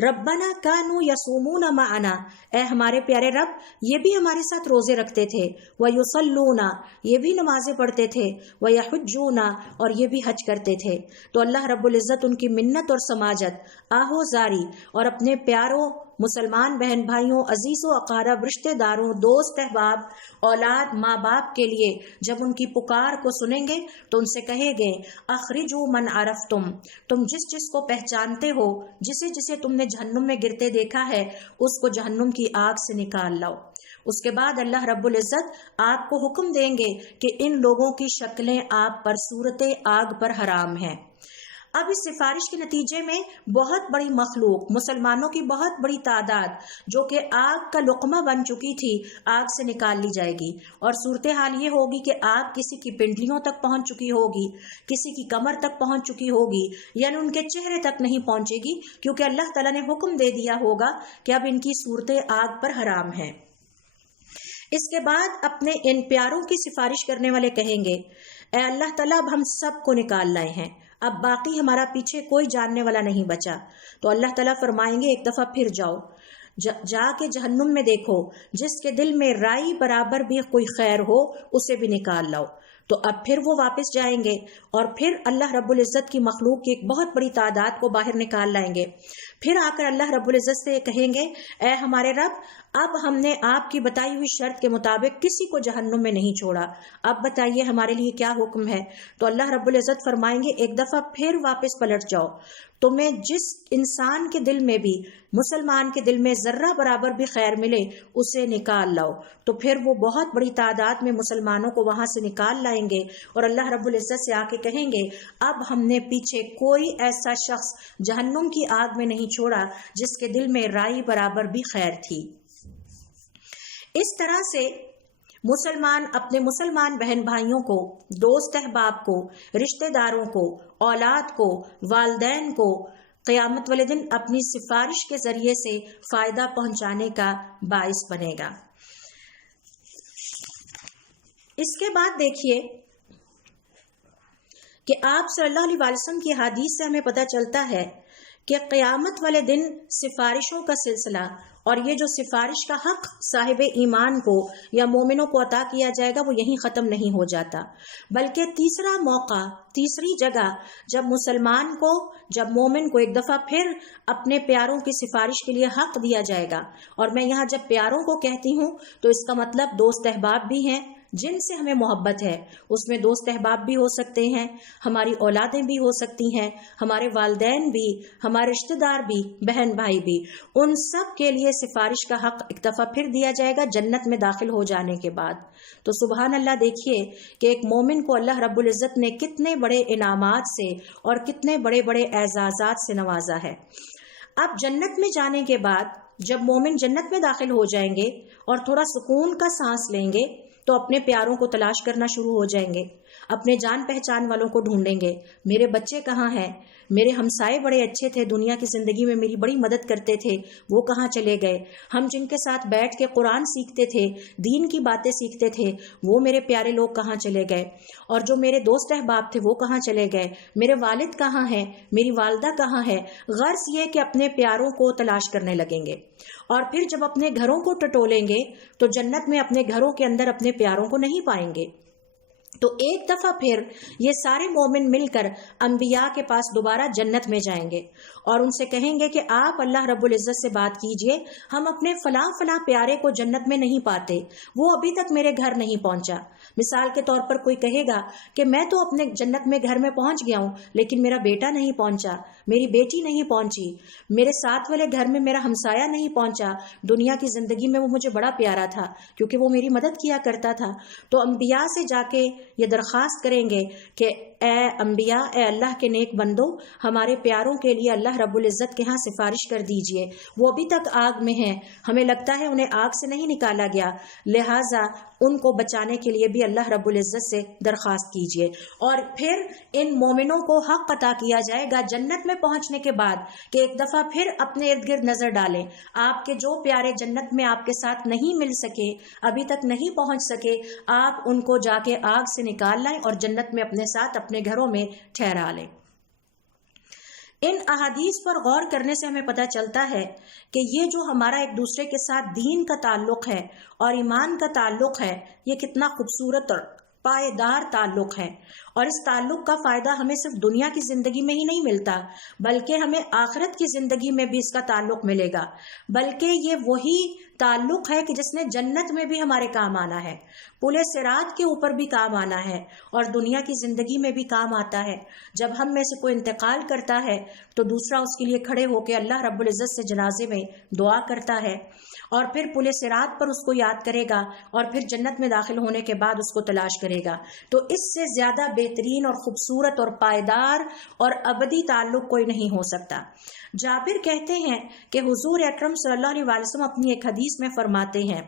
ربنا کانوا یصومون معنا، اے ہمارے پیارے رب یہ بھی ہمارے ساتھ روزے رکھتے تھے، ویصلون یہ بھی نمازیں پڑھتے تھے، ویحجون اور یہ بھی حج کرتے تھے۔ تو اللہ رب العزت ان کی منت اور سماجت، آہوزاری اور اپنے پیاروں مسلمان بہن بھائیوں، عزیز و اقارب، رشتہ داروں، دوست احباب، اولاد، ماں باپ کے لیے جب ان کی پکار کو سنیں گے تو ان سے کہے گے اخرجوا من عرفتم، تم جس جس کو پہچانتے ہو، جسے جسے تم نے جہنم میں گرتے دیکھا ہے، اس کو جہنم کی آگ سے نکال لاؤ۔ اس کے بعد اللہ رب العزت آپ کو حکم دیں گے کہ ان لوگوں کی شکلیں آپ پر صورت آگ پر حرام ہیں۔ اب اس سفارش کے نتیجے میں بہت بڑی مخلوق، مسلمانوں کی بہت بڑی تعداد جو کہ آگ کا لقمہ بن چکی تھی، آگ سے نکال لی جائے گی، اور صورتحال یہ ہوگی کہ آگ کسی کی پنڈلیوں تک پہنچ چکی ہوگی، کسی کی کمر تک پہنچ چکی ہوگی، یعنی ان کے چہرے تک نہیں پہنچے گی، کیونکہ اللہ تعالیٰ نے حکم دے دیا ہوگا کہ اب ان کی صورتیں آگ پر حرام ہیں۔ اس کے بعد اپنے ان پیاروں کی سفارش کرنے والے کہیں گے اے اللہ تعالیٰ اب ہم سب کو نکال لائے ہیں، اب باقی ہمارا پیچھے کوئی جاننے والا نہیں بچا۔ تو اللہ تعالیٰ فرمائیں گے ایک دفعہ پھر جاؤ، جا کے جہنم میں دیکھو، جس کے دل میں رائی برابر بھی کوئی خیر ہو اسے بھی نکال لاؤ۔ تو اب پھر وہ واپس جائیں گے اور پھر اللہ رب العزت کی مخلوق کی ایک بہت بڑی تعداد کو باہر نکال لائیں گے۔ پھر آ کر اللہ رب العزت سے کہیں گے اے ہمارے رب، اب ہم نے آپ کی بتائی ہوئی شرط کے مطابق کسی کو جہنم میں نہیں چھوڑا، اب بتائیے ہمارے لیے کیا حکم ہے؟ تو اللہ رب العزت فرمائیں گے ایک دفعہ پھر واپس پلٹ جاؤ، تمہیں جس انسان کے دل میں بھی، مسلمان کے دل میں ذرہ برابر بھی خیر ملے اسے نکال لاؤ۔ تو پھر وہ بہت بڑی تعداد میں مسلمانوں کو وہاں سے نکال لائیں گے اور اللہ رب العزت سے آ کے کہیں گے اب ہم نے پیچھے کوئی ایسا شخص جہنم کی آگ میں نہیں چھوڑا جس کے دل میں رائی برابر بھی خیر تھی۔ اس طرح سے مسلمان اپنے مسلمان بہن بھائیوں کو، دوست احباب کو، رشتہ داروں کو، اولاد کو، والدین کو قیامت والے دن اپنی سفارش کے ذریعے سے فائدہ پہنچانے کا باعث بنے گا۔ اس کے بعد دیکھیے کہ آپ صلی اللہ علیہ وسلم کی حدیث سے ہمیں پتہ چلتا ہے کہ قیامت والے دن سفارشوں کا سلسلہ اور یہ جو سفارش کا حق صاحب ایمان کو یا مومنوں کو عطا کیا جائے گا وہ یہیں ختم نہیں ہو جاتا، بلکہ تیسرا موقع، تیسری جگہ جب مسلمان کو، جب مومن کو ایک دفعہ پھر اپنے پیاروں کی سفارش کے لیے حق دیا جائے گا۔ اور میں یہاں جب پیاروں کو کہتی ہوں تو اس کا مطلب دوست احباب بھی ہیں جن سے ہمیں محبت ہے، اس میں دوست احباب بھی ہو سکتے ہیں، ہماری اولادیں بھی ہو سکتی ہیں، ہمارے والدین بھی، ہمارے رشتہ دار بھی، بہن بھائی بھی، ان سب کے لیے سفارش کا حق ایک دفعہ پھر دیا جائے گا جنت میں داخل ہو جانے کے بعد۔ تو سبحان اللہ، دیکھیے کہ ایک مومن کو اللہ رب العزت نے کتنے بڑے انعامات سے اور کتنے بڑے بڑے اعزازات سے نوازا ہے۔ اب جنت میں جانے کے بعد جب مومن جنت میں داخل ہو جائیں گے اور تھوڑا سکون کا سانس لیں گے تو اپنے پیاروں کو تلاش کرنا شروع ہو جائیں گے، اپنے جان پہچان والوں کو ڈھونڈیں گے، میرے بچے کہاں ہیں، میرے ہمسائے بڑے اچھے تھے، دنیا کی زندگی میں میری بڑی مدد کرتے تھے، وہ کہاں چلے گئے، ہم جن کے ساتھ بیٹھ کے قرآن سیکھتے تھے، دین کی باتیں سیکھتے تھے، وہ میرے پیارے لوگ کہاں چلے گئے، اور جو میرے دوست احباب تھے وہ کہاں چلے گئے، میرے والد کہاں ہیں، میری والدہ کہاں ہے۔ غرض یہ کہ اپنے پیاروں کو تلاش کرنے لگیں گے، اور پھر جب اپنے گھروں کو ٹٹولیں گے تو جنت میں اپنے گھروں کے اندر اپنے پیاروں کو نہیں پائیں گے۔ تو ایک دفعہ پھر یہ سارے مومن مل کر انبیاء کے پاس دوبارہ جنت میں جائیں گے اور ان سے کہیں گے کہ آپ اللہ رب العزت سے بات کیجئے، ہم اپنے فلاں فلاں پیارے کو جنت میں نہیں پاتے، وہ ابھی تک میرے گھر نہیں پہنچا۔ مثال کے طور پر کوئی کہے گا کہ میں تو اپنے جنت میں گھر میں پہنچ گیا ہوں لیکن میرا بیٹا نہیں پہنچا، میری بیٹی نہیں پہنچی، میرے ساتھ والے گھر میں میرا ہمسایہ نہیں پہنچا، دنیا کی زندگی میں وہ مجھے بڑا پیارا تھا کیونکہ وہ میری مدد کیا کرتا تھا۔ تو انبیاء سے جا کے یہ درخواست کریں گے کہ اے انبیاء، اے اللہ کے نیک بندو، ہمارے پیاروں کے لیے اللہ رب العزت کے ہاں سفارش کر دیجئے، وہ ابھی تک آگ میں ہیں، ہمیں لگتا ہے انہیں آگ سے نہیں نکالا گیا، لہٰذا ان کو بچانے کے لیے بھی اللہ رب العزت سے درخواست کیجئے۔ اور پھر ان مومنوں کو حق عطا کیا جائے گا جنت میں پہنچنے کے بعد کہ ایک دفعہ پھر اپنے ارد گرد نظر ڈالیں، آپ کے جو پیارے جنت میں آپ کے ساتھ نہیں مل سکے، ابھی تک نہیں پہنچ سکے، آپ ان کو جا کے آگ سے نکال لائیں اور جنت میں اپنے ساتھ اپنے گھروں میں ٹھہرا لیں۔ ان احادیث پر غور کرنے سے ہمیں پتہ چلتا ہے کہ یہ جو ہمارا ایک دوسرے کے ساتھ دین کا تعلق ہے اور ایمان کا تعلق ہے، یہ کتنا خوبصورت اور پائیدار تعلق ہے، اور اس تعلق کا فائدہ ہمیں صرف دنیا کی زندگی میں ہی نہیں ملتا بلکہ ہمیں آخرت کی زندگی میں بھی اس کا تعلق ملے گا، بلکہ یہ وہی تعلق ہے کہ جس نے جنت میں بھی ہمارے کام آنا ہے، پل صراط کے اوپر بھی کام آنا ہے، اور دنیا کی زندگی میں بھی کام آتا ہے۔ جب ہم میں سے کوئی انتقال کرتا ہے تو دوسرا اس کے لیے کھڑے ہو کے اللہ رب العزت سے جنازے میں دعا کرتا ہے، اور پھر پل صراط پر اس کو یاد کرے گا، اور پھر جنت میں داخل ہونے کے بعد اس کو تلاش کرے گا۔ تو اس سے زیادہ بہترین اور خوبصورت اور پائیدار اور ابدی تعلق کوئی نہیں ہو سکتا۔ جابر کہتے ہیں کہ حضور اکرم صلی اللہ علیہ وسلم اپنی ایک حدیث میں فرماتے ہیں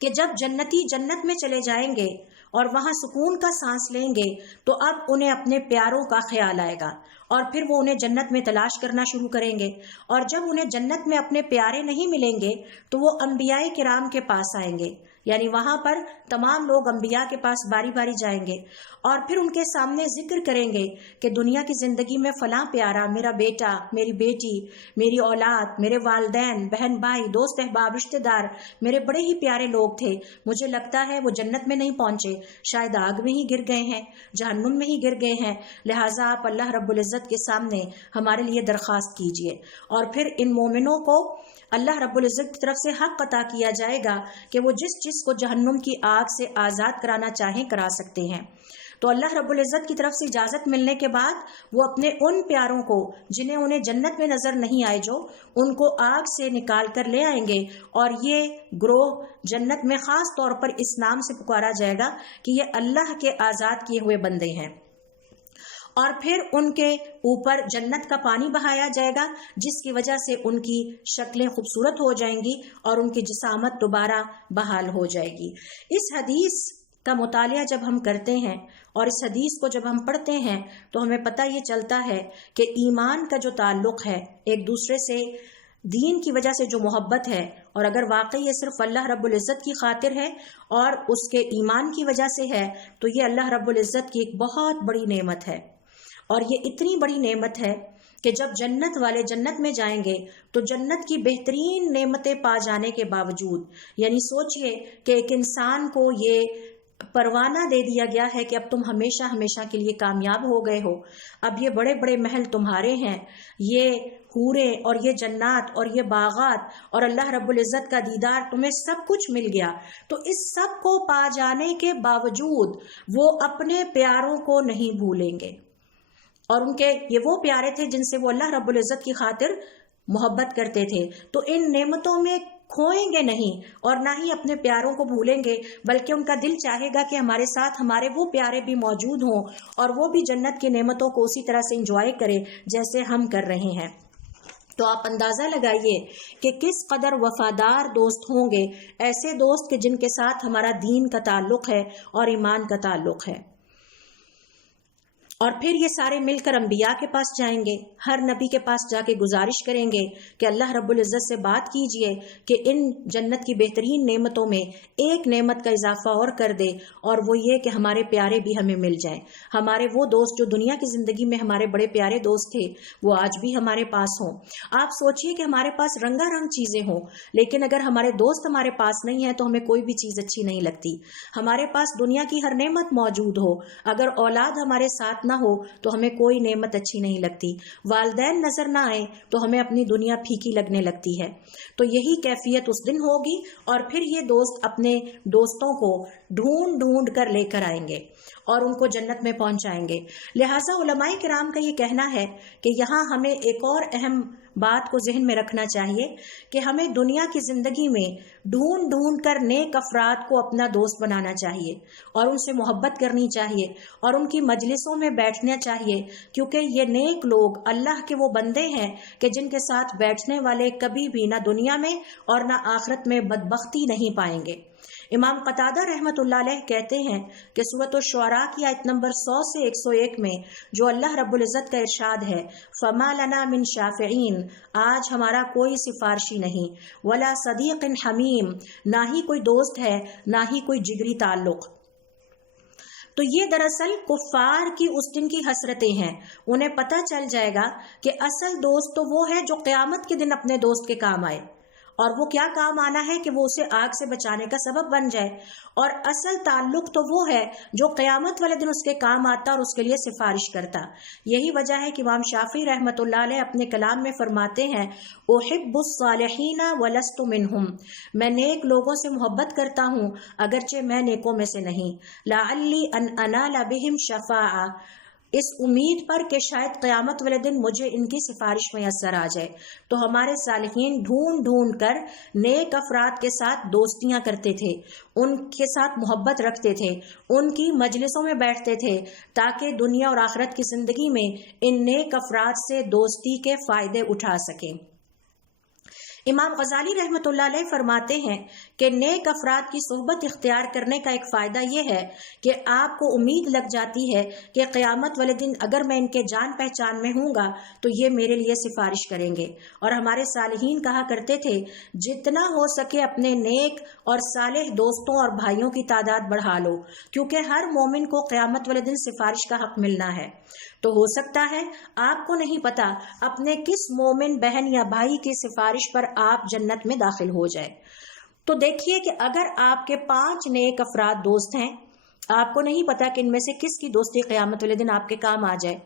کہ جب جنتی جنت میں چلے جائیں گے اور وہاں سکون کا سانس لیں گے تو اب انہیں اپنے پیاروں کا خیال آئے گا، اور پھر وہ انہیں جنت میں تلاش کرنا شروع کریں گے، اور جب انہیں جنت میں اپنے پیارے نہیں ملیں گے تو وہ انبیاء کرام کے پاس آئیں گے یعنی وہاں پر تمام لوگ انبیاء کے پاس باری باری جائیں گے اور پھر ان کے سامنے ذکر کریں گے کہ دنیا کی زندگی میں فلاں پیارا، میرا بیٹا، میری بیٹی، میری اولاد، میرے والدین، بہن بھائی، دوست احباب، رشتہ دار میرے بڑے ہی پیارے لوگ تھے، مجھے لگتا ہے وہ جنت میں نہیں پہنچے، شاید آگ میں ہی گر گئے ہیں، جہنم میں ہی گر گئے ہیں، لہٰذا آپ اللہ رب العزت کے سامنے ہمارے لیے درخواست کیجئے۔ اور پھر ان مومنوں کو اللہ رب العزت کی طرف سے حق عطا کیا جائے گا کہ وہ جس چیز کو جہنم کی آگ سے آزاد کرانا چاہیں کرا سکتے ہیں۔ تو اللہ رب العزت کی طرف سے اجازت ملنے کے بعد وہ اپنے ان پیاروں کو جنہیں انہیں جنت میں نظر نہیں آئے جو ان کو آگ سے نکال کر لے آئیں گے، اور یہ گروہ جنت میں خاص طور پر اس نام سے پکارا جائے گا کہ یہ اللہ کے آزاد کیے ہوئے بندے ہیں۔ اور پھر ان کے اوپر جنت کا پانی بہایا جائے گا جس کی وجہ سے ان کی شکلیں خوبصورت ہو جائیں گی اور ان کی جسامت دوبارہ بحال ہو جائے گی۔ اس حدیث کا مطالعہ جب ہم کرتے ہیں اور اس حدیث کو جب ہم پڑھتے ہیں تو ہمیں پتہ یہ چلتا ہے کہ ایمان کا جو تعلق ہے ایک دوسرے سے، دین کی وجہ سے جو محبت ہے، اور اگر واقعی یہ صرف اللہ رب العزت کی خاطر ہے اور اس کے ایمان کی وجہ سے ہے تو یہ اللہ رب العزت کی ایک بہت بڑی نعمت ہے۔ اور یہ اتنی بڑی نعمت ہے کہ جب جنت والے جنت میں جائیں گے تو جنت کی بہترین نعمتیں پا جانے کے باوجود، یعنی سوچئے کہ ایک انسان کو یہ پروانہ دے دیا گیا ہے کہ اب تم ہمیشہ ہمیشہ کے لیے کامیاب ہو گئے ہو، اب یہ بڑے بڑے محل تمہارے ہیں، یہ حوریں اور یہ جنات اور یہ باغات اور اللہ رب العزت کا دیدار، تمہیں سب کچھ مل گیا۔ تو اس سب کو پا جانے کے باوجود وہ اپنے پیاروں کو نہیں بھولیں گے، اور ان کے یہ وہ پیارے تھے جن سے وہ اللہ رب العزت کی خاطر محبت کرتے تھے، تو ان نعمتوں میں کھوئیں گے نہیں اور نہ ہی اپنے پیاروں کو بھولیں گے، بلکہ ان کا دل چاہے گا کہ ہمارے ساتھ ہمارے وہ پیارے بھی موجود ہوں اور وہ بھی جنت کی نعمتوں کو اسی طرح سے انجوائے کریں جیسے ہم کر رہے ہیں۔ تو آپ اندازہ لگائیے کہ کس قدر وفادار دوست ہوں گے، ایسے دوست کہ جن کے ساتھ ہمارا دین کا تعلق ہے اور ایمان کا تعلق ہے۔ اور پھر یہ سارے مل کر انبیاء کے پاس جائیں گے، ہر نبی کے پاس جا کے گزارش کریں گے کہ اللہ رب العزت سے بات کیجئے کہ ان جنت کی بہترین نعمتوں میں ایک نعمت کا اضافہ اور کر دے، اور وہ یہ کہ ہمارے پیارے بھی ہمیں مل جائیں، ہمارے وہ دوست جو دنیا کی زندگی میں ہمارے بڑے پیارے دوست تھے وہ آج بھی ہمارے پاس ہوں۔ آپ سوچئے کہ ہمارے پاس رنگا رنگ چیزیں ہوں، لیکن اگر ہمارے دوست ہمارے پاس نہیں ہیں تو ہمیں کوئی بھی چیز اچھی نہیں لگتی۔ ہمارے پاس دنیا کی ہر نعمت موجود ہو، اگر اولاد ہمارے ساتھ نہ ہو تو ہمیں کوئی نعمت اچھی نہیں لگتی، والدین نظر نہ آئے تو ہمیں اپنی دنیا پھیکی لگنے لگتی ہے۔ تو یہی کیفیت اس دن ہوگی، اور پھر یہ دوست اپنے دوستوں کو ڈھونڈ ڈھونڈ کر لے کر آئیں گے اور ان کو جنت میں پہنچائیں گے۔ لہٰذا علماء کرام کا یہ کہنا ہے کہ یہاں ہمیں ایک اور اہم بات کو ذہن میں رکھنا چاہیے کہ ہمیں دنیا کی زندگی میں ڈھونڈ ڈھونڈ کر نیک افراد کو اپنا دوست بنانا چاہیے اور ان سے محبت کرنی چاہیے اور ان کی مجلسوں میں بیٹھنا چاہیے، کیونکہ یہ نیک لوگ اللہ کے وہ بندے ہیں کہ جن کے ساتھ بیٹھنے والے کبھی بھی نہ دنیا میں اور نہ آخرت میں بدبختی نہیں پائیں گے۔ امام قتادہ رحمۃ اللہ علیہ کہتے ہیں کہ سورۃ الشعراء کی آیت نمبر 100 سے 101 میں جو اللہ رب العزت کا ارشاد ہے، فما لنا من شافعین، آج ہمارا کوئی سفارشی نہیں، ولا صدیق حمیم، نہ ہی کوئی دوست ہے نہ ہی کوئی جگری تعلق۔ تو یہ دراصل کفار کی اس دن کی حسرتیں ہیں، انہیں پتہ چل جائے گا کہ اصل دوست تو وہ ہے جو قیامت کے دن اپنے دوست کے کام آئے، اور وہ کیا کام آنا ہے کہ وہ اسے آگ سے بچانے کا سبب بن جائے، اور اصل تعلق تو وہ ہے جو قیامت والے دن اس کے کام آتا اور اس کے لیے سفارش کرتا۔ یہی وجہ ہے کہ امام شافعی رحمۃ اللہ علیہ اپنے کلام میں فرماتے ہیں، احب الصالحین ولست منہم، میں نیک لوگوں سے محبت کرتا ہوں اگرچہ میں نیکوں میں سے نہیں، لعلی ان انال بہم شفاعہ، اس امید پر کہ شاید قیامت والے دن مجھے ان کی سفارش میسر آ جائے۔ تو ہمارے صالحین ڈھونڈ ڈھونڈ کر نیک افراد کے ساتھ دوستیاں کرتے تھے، ان کے ساتھ محبت رکھتے تھے، ان کی مجلسوں میں بیٹھتے تھے تاکہ دنیا اور آخرت کی زندگی میں ان نیک افراد سے دوستی کے فائدے اٹھا سکیں۔ امام غزالی رحمۃ اللہ علیہ فرماتے ہیں کہ نیک افراد کی صحبت اختیار کرنے کا ایک فائدہ یہ ہے کہ آپ کو امید لگ جاتی ہے کہ قیامت والے دن اگر میں ان کے جان پہچان میں ہوں گا تو یہ میرے لیے سفارش کریں گے. اور ہمارے صالحین کہا کرتے تھے جتنا ہو سکے اپنے نیک اور صالح دوستوں اور بھائیوں کی تعداد بڑھا لو، کیونکہ ہر مومن کو قیامت والے دن سفارش کا حق ملنا ہے. تو ہو سکتا ہے آپ کو نہیں پتا اپنے کس مومن بہن یا بھائی کی سفارش پر آپ جنت میں داخل ہو جائے. تو دیکھیے کہ اگر آپ کے 5 نیک افراد دوست ہیں، آپ کو نہیں پتا کہ ان میں سے کس کی دوستی قیامت والے دن آپ کے کام آ جائے.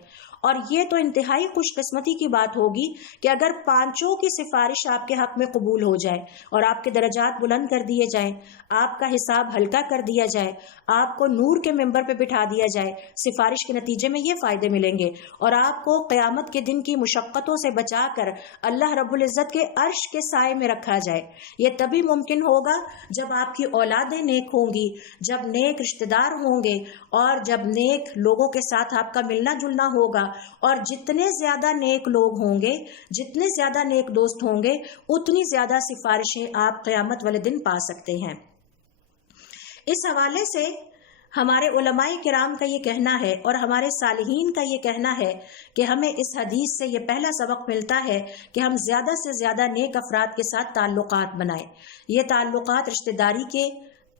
اور یہ تو انتہائی خوش قسمتی کی بات ہوگی کہ اگر 5 کی سفارش آپ کے حق میں قبول ہو جائے اور آپ کے درجات بلند کر دیے جائیں، آپ کا حساب ہلکا کر دیا جائے، آپ کو نور کے ممبر پہ بٹھا دیا جائے. سفارش کے نتیجے میں یہ فائدے ملیں گے اور آپ کو قیامت کے دن کی مشقتوں سے بچا کر اللہ رب العزت کے عرش کے سائے میں رکھا جائے. یہ تبھی ممکن ہوگا جب آپ کی اولادیں نیک ہوں گی، جب نیک رشتہ دار ہوں گے اور جب نیک لوگوں کے ساتھ آپ کا ملنا جلنا ہوگا. اور جتنے زیادہ نیک لوگ ہوں گے، جتنے زیادہ نیک دوست ہوں گے، اتنی زیادہ سفارشیں آپ قیامت والے دن پا سکتے ہیں. اس حوالے سے ہمارے علماء کرام کا یہ کہنا ہے اور ہمارے صالحین کا یہ کہنا ہے کہ ہمیں اس حدیث سے یہ پہلا سبق ملتا ہے کہ ہم زیادہ سے زیادہ نیک افراد کے ساتھ تعلقات بنائیں. یہ تعلقات رشتہ داری کے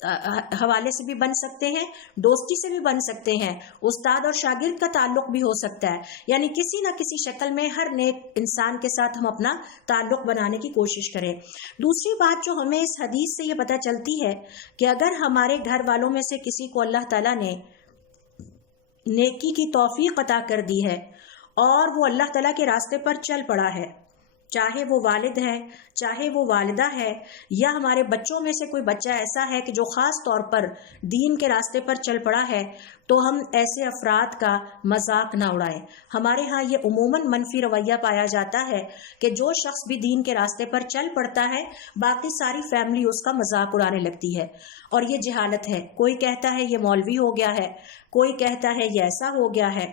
حوالے سے بھی بن سکتے ہیں، دوستی سے بھی بن سکتے ہیں، استاد اور شاگرد کا تعلق بھی ہو سکتا ہے. یعنی کسی نہ کسی شکل میں ہر نیک انسان کے ساتھ ہم اپنا تعلق بنانے کی کوشش کریں. دوسری بات جو ہمیں اس حدیث سے یہ پتہ چلتی ہے کہ اگر ہمارے گھر والوں میں سے کسی کو اللہ تعالیٰ نے نیکی کی توفیق عطا کر دی ہے اور وہ اللہ تعالیٰ کے راستے پر چل پڑا ہے، چاہے وہ والد ہے، چاہے وہ والدہ ہے، یا ہمارے بچوں میں سے کوئی بچہ ایسا ہے کہ جو خاص طور پر دین کے راستے پر چل پڑا ہے، تو ہم ایسے افراد کا مذاق نہ اڑائیں. ہمارے ہاں یہ عموماً منفی رویہ پایا جاتا ہے کہ جو شخص بھی دین کے راستے پر چل پڑتا ہے باقی ساری فیملی اس کا مذاق اڑانے لگتی ہے، اور یہ جہالت ہے. کوئی کہتا ہے یہ مولوی ہو گیا ہے، کوئی کہتا ہے یہ ایسا ہو گیا ہے.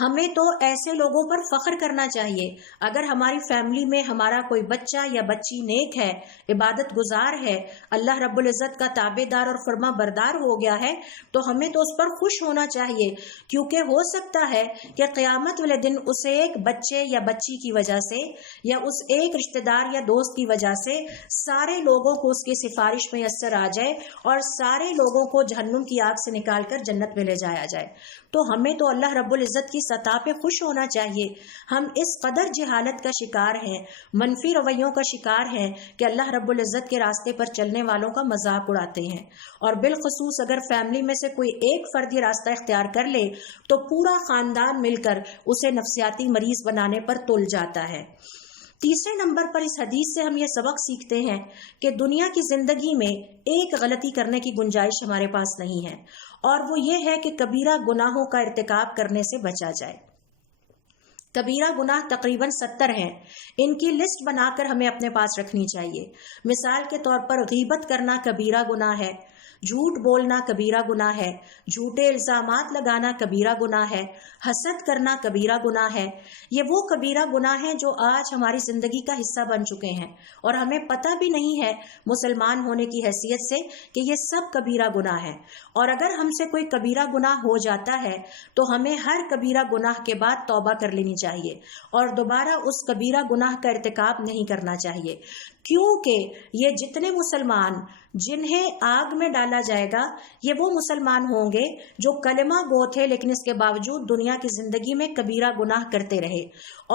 ہمیں تو ایسے لوگوں پر فخر کرنا چاہیے. اگر ہماری فیملی میں ہمارا کوئی بچہ یا بچی نیک ہے، عبادت گزار ہے، اللہ رب العزت کا تابع دار اور فرما بردار ہو گیا ہے، تو ہمیں تو اس پر خوش ہونا چاہیے، کیونکہ ہو سکتا ہے کہ قیامت والے دن اس ایک بچے یا بچی کی وجہ سے یا اس ایک رشتہ دار یا دوست کی وجہ سے سارے لوگوں کو اس کی سفارش میسر آ جائے اور سارے لوگوں کو جہنم کی آگ سے نکال کر جنت میں لے جایا جائے. تو ہمیں تو اللہ رب العزت کی سطح پہ خوش ہونا چاہیے. ہم اس قدر جہالت کا شکار ہیں، منفی رویوں کا شکار ہیں کہ اللہ رب العزت کے راستے پر چلنے والوں کا مذاق اڑاتے ہیں. اور بالخصوص اگر فیملی میں سے کوئی ایک فرد یہ راستہ اختیار کر لے تو پورا خاندان مل کر اسے نفسیاتی مریض بنانے پر تل جاتا ہے. تیسرے نمبر پر اس حدیث سے ہم یہ سبق سیکھتے ہیں کہ دنیا کی زندگی میں ایک غلطی کرنے کی گنجائش ہمارے پاس نہیں ہے، اور وہ یہ ہے کہ کبیرہ گناہوں کا ارتکاب کرنے سے بچا جائے. کبیرہ گناہ تقریباً 70 ہیں. ان کی لسٹ بنا کر ہمیں اپنے پاس رکھنی چاہیے. مثال کے طور پر غیبت کرنا کبیرہ گناہ ہے، جھوٹ بولنا کبیرہ گناہ ہے، جھوٹے الزامات لگانا کبیرہ گناہ ہے، حسد کرنا کبیرہ گناہ ہے. یہ وہ کبیرہ گناہ ہیں جو آج ہماری زندگی کا حصہ بن چکے ہیں اور ہمیں پتہ بھی نہیں ہے مسلمان ہونے کی حیثیت سے کہ یہ سب کبیرہ گناہ ہیں. اور اگر ہم سے کوئی کبیرہ گناہ ہو جاتا ہے تو ہمیں ہر کبیرہ گناہ کے بعد توبہ کر لینی چاہیے اور دوبارہ اس کبیرہ گناہ کا ارتکاب نہیں کرنا چاہیے، کیونکہ یہ جتنے مسلمان جنہیں آگ میں ڈالا جائے گا یہ وہ مسلمان ہوں گے جو کلمہ گو تھے لیکن اس کے باوجود دنیا کی زندگی میں کبیرہ گناہ کرتے رہے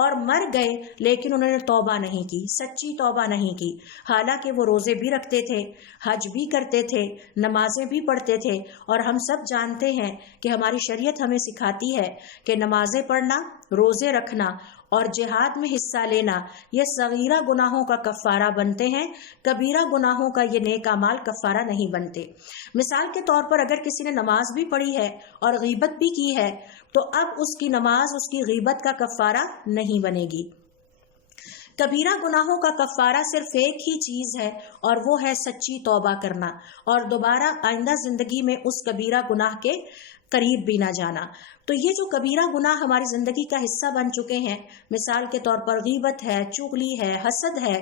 اور مر گئے لیکن انہوں نے توبہ نہیں کی، سچی توبہ نہیں کی. حالانکہ وہ روزے بھی رکھتے تھے، حج بھی کرتے تھے، نمازیں بھی پڑھتے تھے. اور ہم سب جانتے ہیں کہ ہماری شریعت ہمیں سکھاتی ہے کہ نمازیں پڑھنا، روزے رکھنا اور جہاد میں حصہ لینا یہ صغیرہ گناہوں کا کفارہ بنتے ہیں، کبیرہ گناہوں کا یہ نیک اعمال کفارہ نہیں بنتے. مثال کے طور پر اگر کسی نے نماز بھی پڑھی ہے اور غیبت بھی کی ہے تو اب اس کی نماز اس کی غیبت کا کفارہ نہیں بنے گی. کبیرہ گناہوں کا کفارہ صرف ایک ہی چیز ہے اور وہ ہے سچی توبہ کرنا اور دوبارہ آئندہ زندگی میں اس کبیرہ گناہ کے قریب بھی نہ جانا۔ تو یہ جو کبیرہ گناہ ہماری زندگی کا حصہ بن چکے ہیں، مثال کے طور پر غیبت ہے، چغلی ہے، حسد ہے،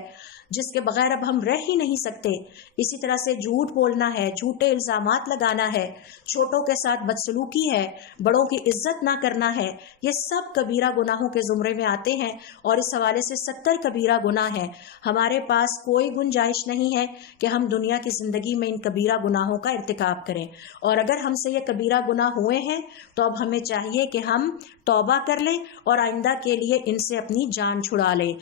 جس کے بغیر اب ہم رہ ہی نہیں سکتے، اسی طرح سے جھوٹ بولنا ہے، جھوٹے الزامات لگانا ہے، چھوٹوں کے ساتھ بدسلوکی ہے، بڑوں کی عزت نہ کرنا ہے، یہ سب کبیرہ گناہوں کے زمرے میں آتے ہیں، اور اس حوالے سے 70 کبیرہ گناہ ہیں۔ ہمارے پاس کوئی گنجائش نہیں ہے کہ ہم دنیا کی زندگی میں ان کبیرہ گناہوں کا ارتکاب کریں، اور اگر ہم سے یہ کبیرہ گناہ ہوئے ہیں تو اب ہمیں چاہیے کہ ہم توبہ کر لیں اور آئندہ کے لیے ان سے اپنی جان چھڑا لیں۔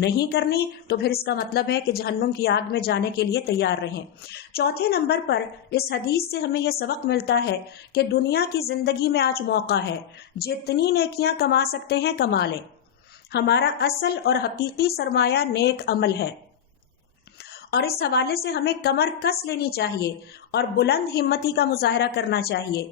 نہیں کرنی تو پھر اس کا مطلب ہے کہ جہنم کی آگ میں جانے کے لیے تیار رہیں۔ چوتھے نمبر پر اس حدیث سے ہمیں یہ سبق ملتا ہے کہ دنیا کی زندگی میں آج موقع ہے، جتنی نیکیاں کما سکتے ہیں کما لیں۔ ہمارا اصل اور حقیقی سرمایہ نیک عمل ہے، اور اس حوالے سے ہمیں کمر کس لینی چاہیے اور بلند ہمتی کا مظاہرہ کرنا چاہیے،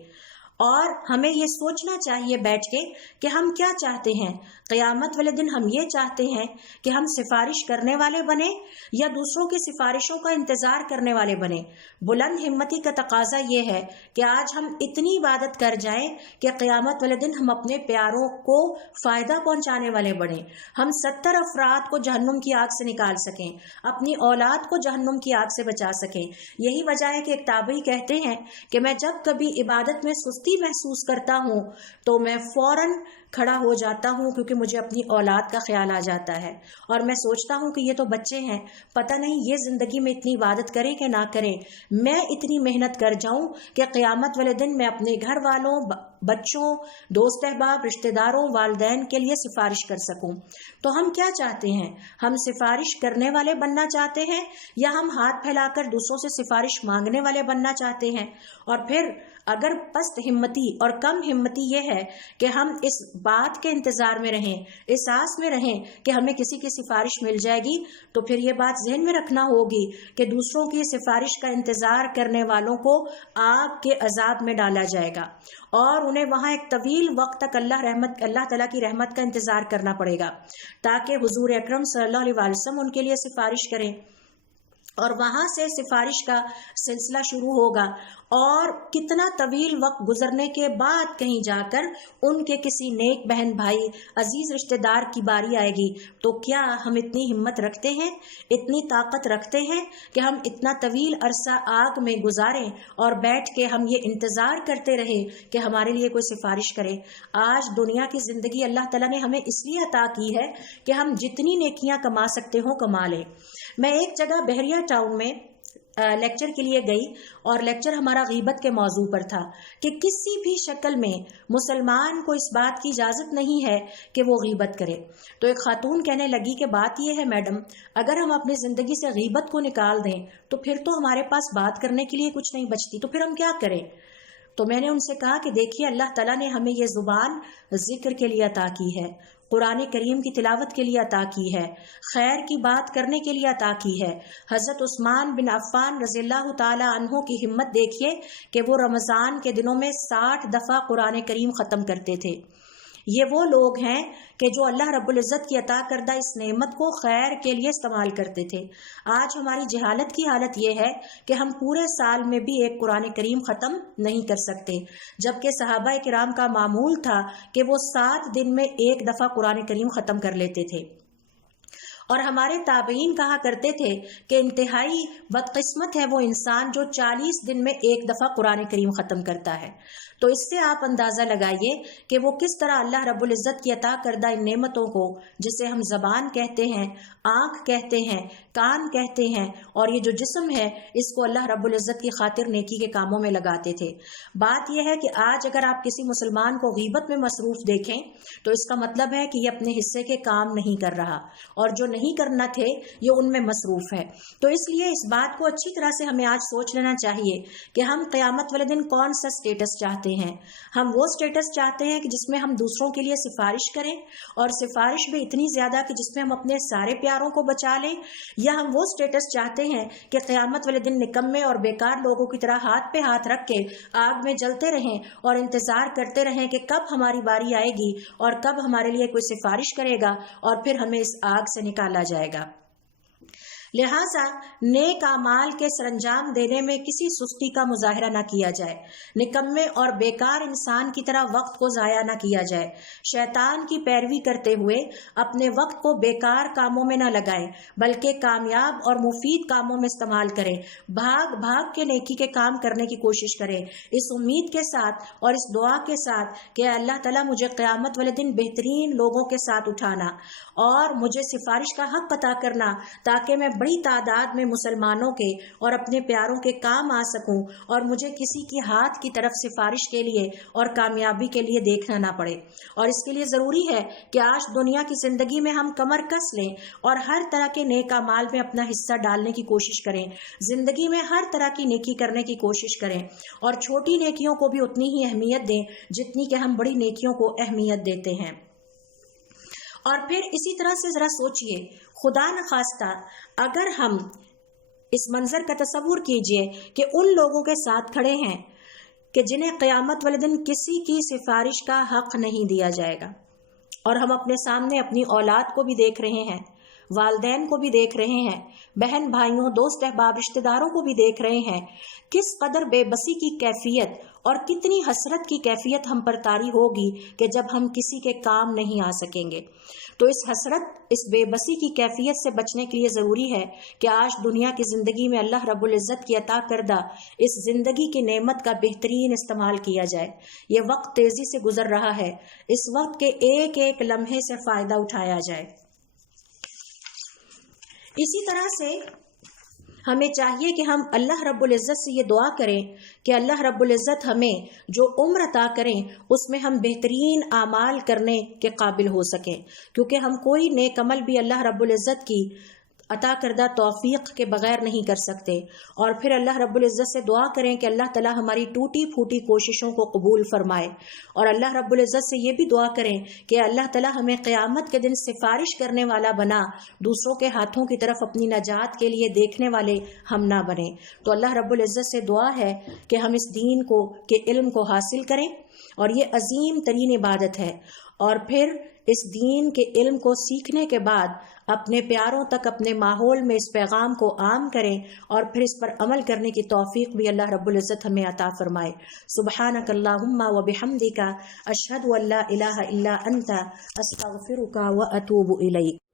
اور ہمیں یہ سوچنا چاہیے بیٹھ کے کہ ہم کیا چاہتے ہیں۔ قیامت والے دن ہم یہ چاہتے ہیں کہ ہم سفارش کرنے والے بنے یا دوسروں کی سفارشوں کا انتظار کرنے والے بنے۔ بلند ہمتی کا تقاضا یہ ہے کہ آج ہم اتنی عبادت کر جائیں کہ قیامت والے دن ہم اپنے پیاروں کو فائدہ پہنچانے والے بنیں، ہم 70 افراد کو جہنم کی آگ سے نکال سکیں، اپنی اولاد کو جہنم کی آگ سے بچا سکیں۔ یہی وجہ ہے کہ ایک تابعی کہتے ہیں کہ میں جب کبھی عبادت میں سستی محسوس کرتا ہوں تو میں فوراً کھڑا ہو جاتا ہوں، کیونکہ مجھے اپنی اولاد کا خیال آ جاتا ہے، اور میں سوچتا ہوں کہ یہ تو بچے ہیں، پتہ نہیں یہ زندگی میں اتنی عبادت کریں کہ نہ کریں، میں اتنی محنت کر جاؤں کہ قیامت والے دن میں اپنے گھر والوں، بچوں، دوست احباب، رشتہ داروں، والدین کے لیے سفارش کر سکوں۔ تو ہم کیا چاہتے ہیں؟ ہم سفارش کرنے والے بننا چاہتے ہیں یا ہم ہاتھ پھیلا کر دوسروں سے سفارش مانگنے والے بننا چاہتے ہیں؟ اور پھر اگر پست ہمتی اور کم ہمتی یہ ہے کہ ہم اس بات کے انتظار میں رہیں، اس آس میں رہیں کہ ہمیں کسی کی سفارش مل جائے گی، تو پھر یہ بات ذہن میں رکھنا ہوگی کہ دوسروں کی سفارش کا انتظار کرنے والوں کو آگ کے عذاب میں ڈالا جائے گا، اور انہیں وہاں ایک طویل وقت تک اللہ تعالیٰ کی رحمت کا انتظار کرنا پڑے گا، تاکہ حضور اکرم صلی اللہ علیہ وسلم ان کے لیے سفارش کریں، اور وہاں سے سفارش کا سلسلہ شروع ہوگا، اور کتنا طویل وقت گزرنے کے بعد کہیں جا کر ان کے کسی نیک بہن بھائی، عزیز رشتہ دار کی باری آئے گی۔ تو کیا ہم اتنی ہمت رکھتے ہیں، اتنی طاقت رکھتے ہیں کہ ہم اتنا طویل عرصہ آگ میں گزاریں اور بیٹھ کے ہم یہ انتظار کرتے رہے کہ ہمارے لیے کوئی سفارش کرے؟ آج دنیا کی زندگی اللہ تعالیٰ نے ہمیں اس لیے عطا کی ہے کہ ہم جتنی نیکیاں کما سکتے ہوں کما لیں۔ میں ایک جگہ بحریہ ٹاؤن میں لیکچر کے لیے گئی، اور لیکچر ہمارا غیبت کے موضوع پر تھا کہ کسی بھی شکل میں مسلمان کو اس بات کی اجازت نہیں ہے کہ وہ غیبت کرے۔ تو ایک خاتون کہنے لگی کہ بات یہ ہے میڈم، اگر ہم اپنی زندگی سے غیبت کو نکال دیں تو پھر تو ہمارے پاس بات کرنے کے لیے کچھ نہیں بچتی، تو پھر ہم کیا کریں؟ تو میں نے ان سے کہا کہ دیکھیے، اللہ تعالیٰ نے ہمیں یہ زبان ذکر کے لیے عطا کی ہے، قرآن کریم کی تلاوت کے لیے عطا کی ہے، خیر کی بات کرنے کے لیے عطا کی ہے۔ حضرت عثمان بن عفان رضی اللہ تعالی عنہ کی ہمت دیکھیے کہ وہ رمضان کے دنوں میں 60 دفعہ قرآن کریم ختم کرتے تھے۔ یہ وہ لوگ ہیں کہ جو اللہ رب العزت کی عطا کردہ اس نعمت کو خیر کے لیے استعمال کرتے تھے۔ آج ہماری جہالت کی حالت یہ ہے کہ ہم پورے سال میں بھی ایک قرآن کریم ختم نہیں کر سکتے، جبکہ صحابہ کرام کا معمول تھا کہ وہ 7 دن میں ایک دفعہ قرآن کریم ختم کر لیتے تھے، اور ہمارے تابعین کہا کرتے تھے کہ انتہائی بدقسمت ہے وہ انسان جو 40 دن میں ایک دفعہ قرآن کریم ختم کرتا ہے۔ تو اس سے آپ اندازہ لگائیے کہ وہ کس طرح اللہ رب العزت کی عطا کردہ ان نعمتوں کو، جسے ہم زبان کہتے ہیں، آنکھ کہتے ہیں، کان کہتے ہیں، اور یہ جو جسم ہے، اس کو اللہ رب العزت کی خاطر نیکی کے کاموں میں لگاتے تھے۔ بات یہ ہے کہ آج اگر آپ کسی مسلمان کو غیبت میں مصروف دیکھیں تو اس کا مطلب ہے کہ یہ اپنے حصے کے کام نہیں کر رہا، اور جو نہیں کرنا تھے یہ ان میں مصروف ہے۔ تو اس لیے اس بات کو اچھی طرح سے ہمیں آج سوچ لینا چاہیے کہ ہم قیامت والے دن کون سا سٹیٹس چاہتے ہیں۔ ہم وہ سٹیٹس چاہتے ہیں کہ جس میں ہم دوسروں کے لیے سفارش کریں، اور سفارش بھی اتنی زیادہ کہ جس میں ہم اپنے سارے پیاروں کو بچا لیں، یا ہم وہ سٹیٹس چاہتے ہیں کہ قیامت والے دن نکمے اور بیکار لوگوں کی طرح ہاتھ پہ ہاتھ رکھ کے آگ میں جلتے رہیں اور انتظار کرتے رہیں کہ کب ہماری باری آئے گی اور کب ہمارے لیے کوئی سفارش کرے گا اور پھر ہمیں اس آگ سے نکالا جائے گا۔ لہٰذا نیک اعمال کے سر انجام دینے میں کسی سستی کا مظاہرہ نہ کیا جائے، نکمے اور بیکار انسان کی طرح وقت کو ضائع نہ کیا جائے، شیطان کی پیروی کرتے ہوئے اپنے وقت کو بیکار کاموں میں نہ لگائیں بلکہ کامیاب اور مفید کاموں میں استعمال کریں، بھاگ بھاگ کے نیکی کے کام کرنے کی کوشش کریں، اس امید کے ساتھ اور اس دعا کے ساتھ کہ اللہ تعالیٰ مجھے قیامت والے دن بہترین لوگوں کے ساتھ اٹھانا اور مجھے سفارش کا حق عطا کرنا تاکہ میں بڑی تعداد میں مسلمانوں کے اور اپنے پیاروں کے کام آ سکوں اور مجھے کسی کی ہاتھ کی طرف سفارش کے لیے اور کامیابی کے لیے دیکھنا نہ پڑے۔ اور اس کے لیے ضروری ہے کہ آج دنیا کی زندگی میں ہم کمر کس لیں اور ہر طرح کے نیک اعمال میں اپنا حصہ ڈالنے کی کوشش کریں، زندگی میں ہر طرح کی نیکی کرنے کی کوشش کریں اور چھوٹی نیکیوں کو بھی اتنی ہی اہمیت دیں جتنی کہ ہم بڑی نیکیوں کو اہمیت دیتے ہیں۔ اور پھر اسی طرح سے ذرا سوچئے، خدا نخواستہ اگر ہم اس منظر کا تصور کیجئے کہ ان لوگوں کے ساتھ کھڑے ہیں کہ جنہیں قیامت والے دن کسی کی سفارش کا حق نہیں دیا جائے گا، اور ہم اپنے سامنے اپنی اولاد کو بھی دیکھ رہے ہیں، والدین کو بھی دیکھ رہے ہیں، بہن بھائیوں دوست احباب رشتہ داروں کو بھی دیکھ رہے ہیں، کس قدر بے بسی کی کیفیت اور کتنی حسرت کی کیفیت ہم پر طاری ہوگی کہ جب ہم کسی کے کام نہیں آ سکیں گے۔ تو اس حسرت، اس بے بسی کی کیفیت سے بچنے کے لیے ضروری ہے کہ آج دنیا کی زندگی میں اللہ رب العزت کی عطا کردہ اس زندگی کی نعمت کا بہترین استعمال کیا جائے۔ یہ وقت تیزی سے گزر رہا ہے، اس وقت کے ایک ایک لمحے سے فائدہ اٹھایا جائے۔ اسی طرح سے ہمیں چاہیے کہ ہم اللہ رب العزت سے یہ دعا کریں کہ اللہ رب العزت ہمیں جو عمر عطا کریں اس میں ہم بہترین اعمال کرنے کے قابل ہو سکیں، کیونکہ ہم کوئی نیک عمل بھی اللہ رب العزت کی عطا کردہ توفیق کے بغیر نہیں کر سکتے۔ اور پھر اللہ رب العزت سے دعا کریں کہ اللہ تعالی ہماری ٹوٹی پھوٹی کوششوں کو قبول فرمائے، اور اللہ رب العزت سے یہ بھی دعا کریں کہ اللہ تعالی ہمیں قیامت کے دن سفارش کرنے والا بنا، دوسروں کے ہاتھوں کی طرف اپنی نجات کے لیے دیکھنے والے ہم نہ بنیں۔ تو اللہ رب العزت سے دعا ہے کہ ہم اس دین کو کے علم کو حاصل کریں، اور یہ عظیم ترین عبادت ہے، اور پھر اس دین کے علم کو سیکھنے کے بعد اپنے پیاروں تک اپنے ماحول میں اس پیغام کو عام کریں، اور پھر اس پر عمل کرنے کی توفیق بھی اللہ رب العزت ہمیں عطا فرمائے۔ سبحانک اللہم و بحمدک، اشہد ان لا الہ الا انت، استغفرک و اتوب الیک۔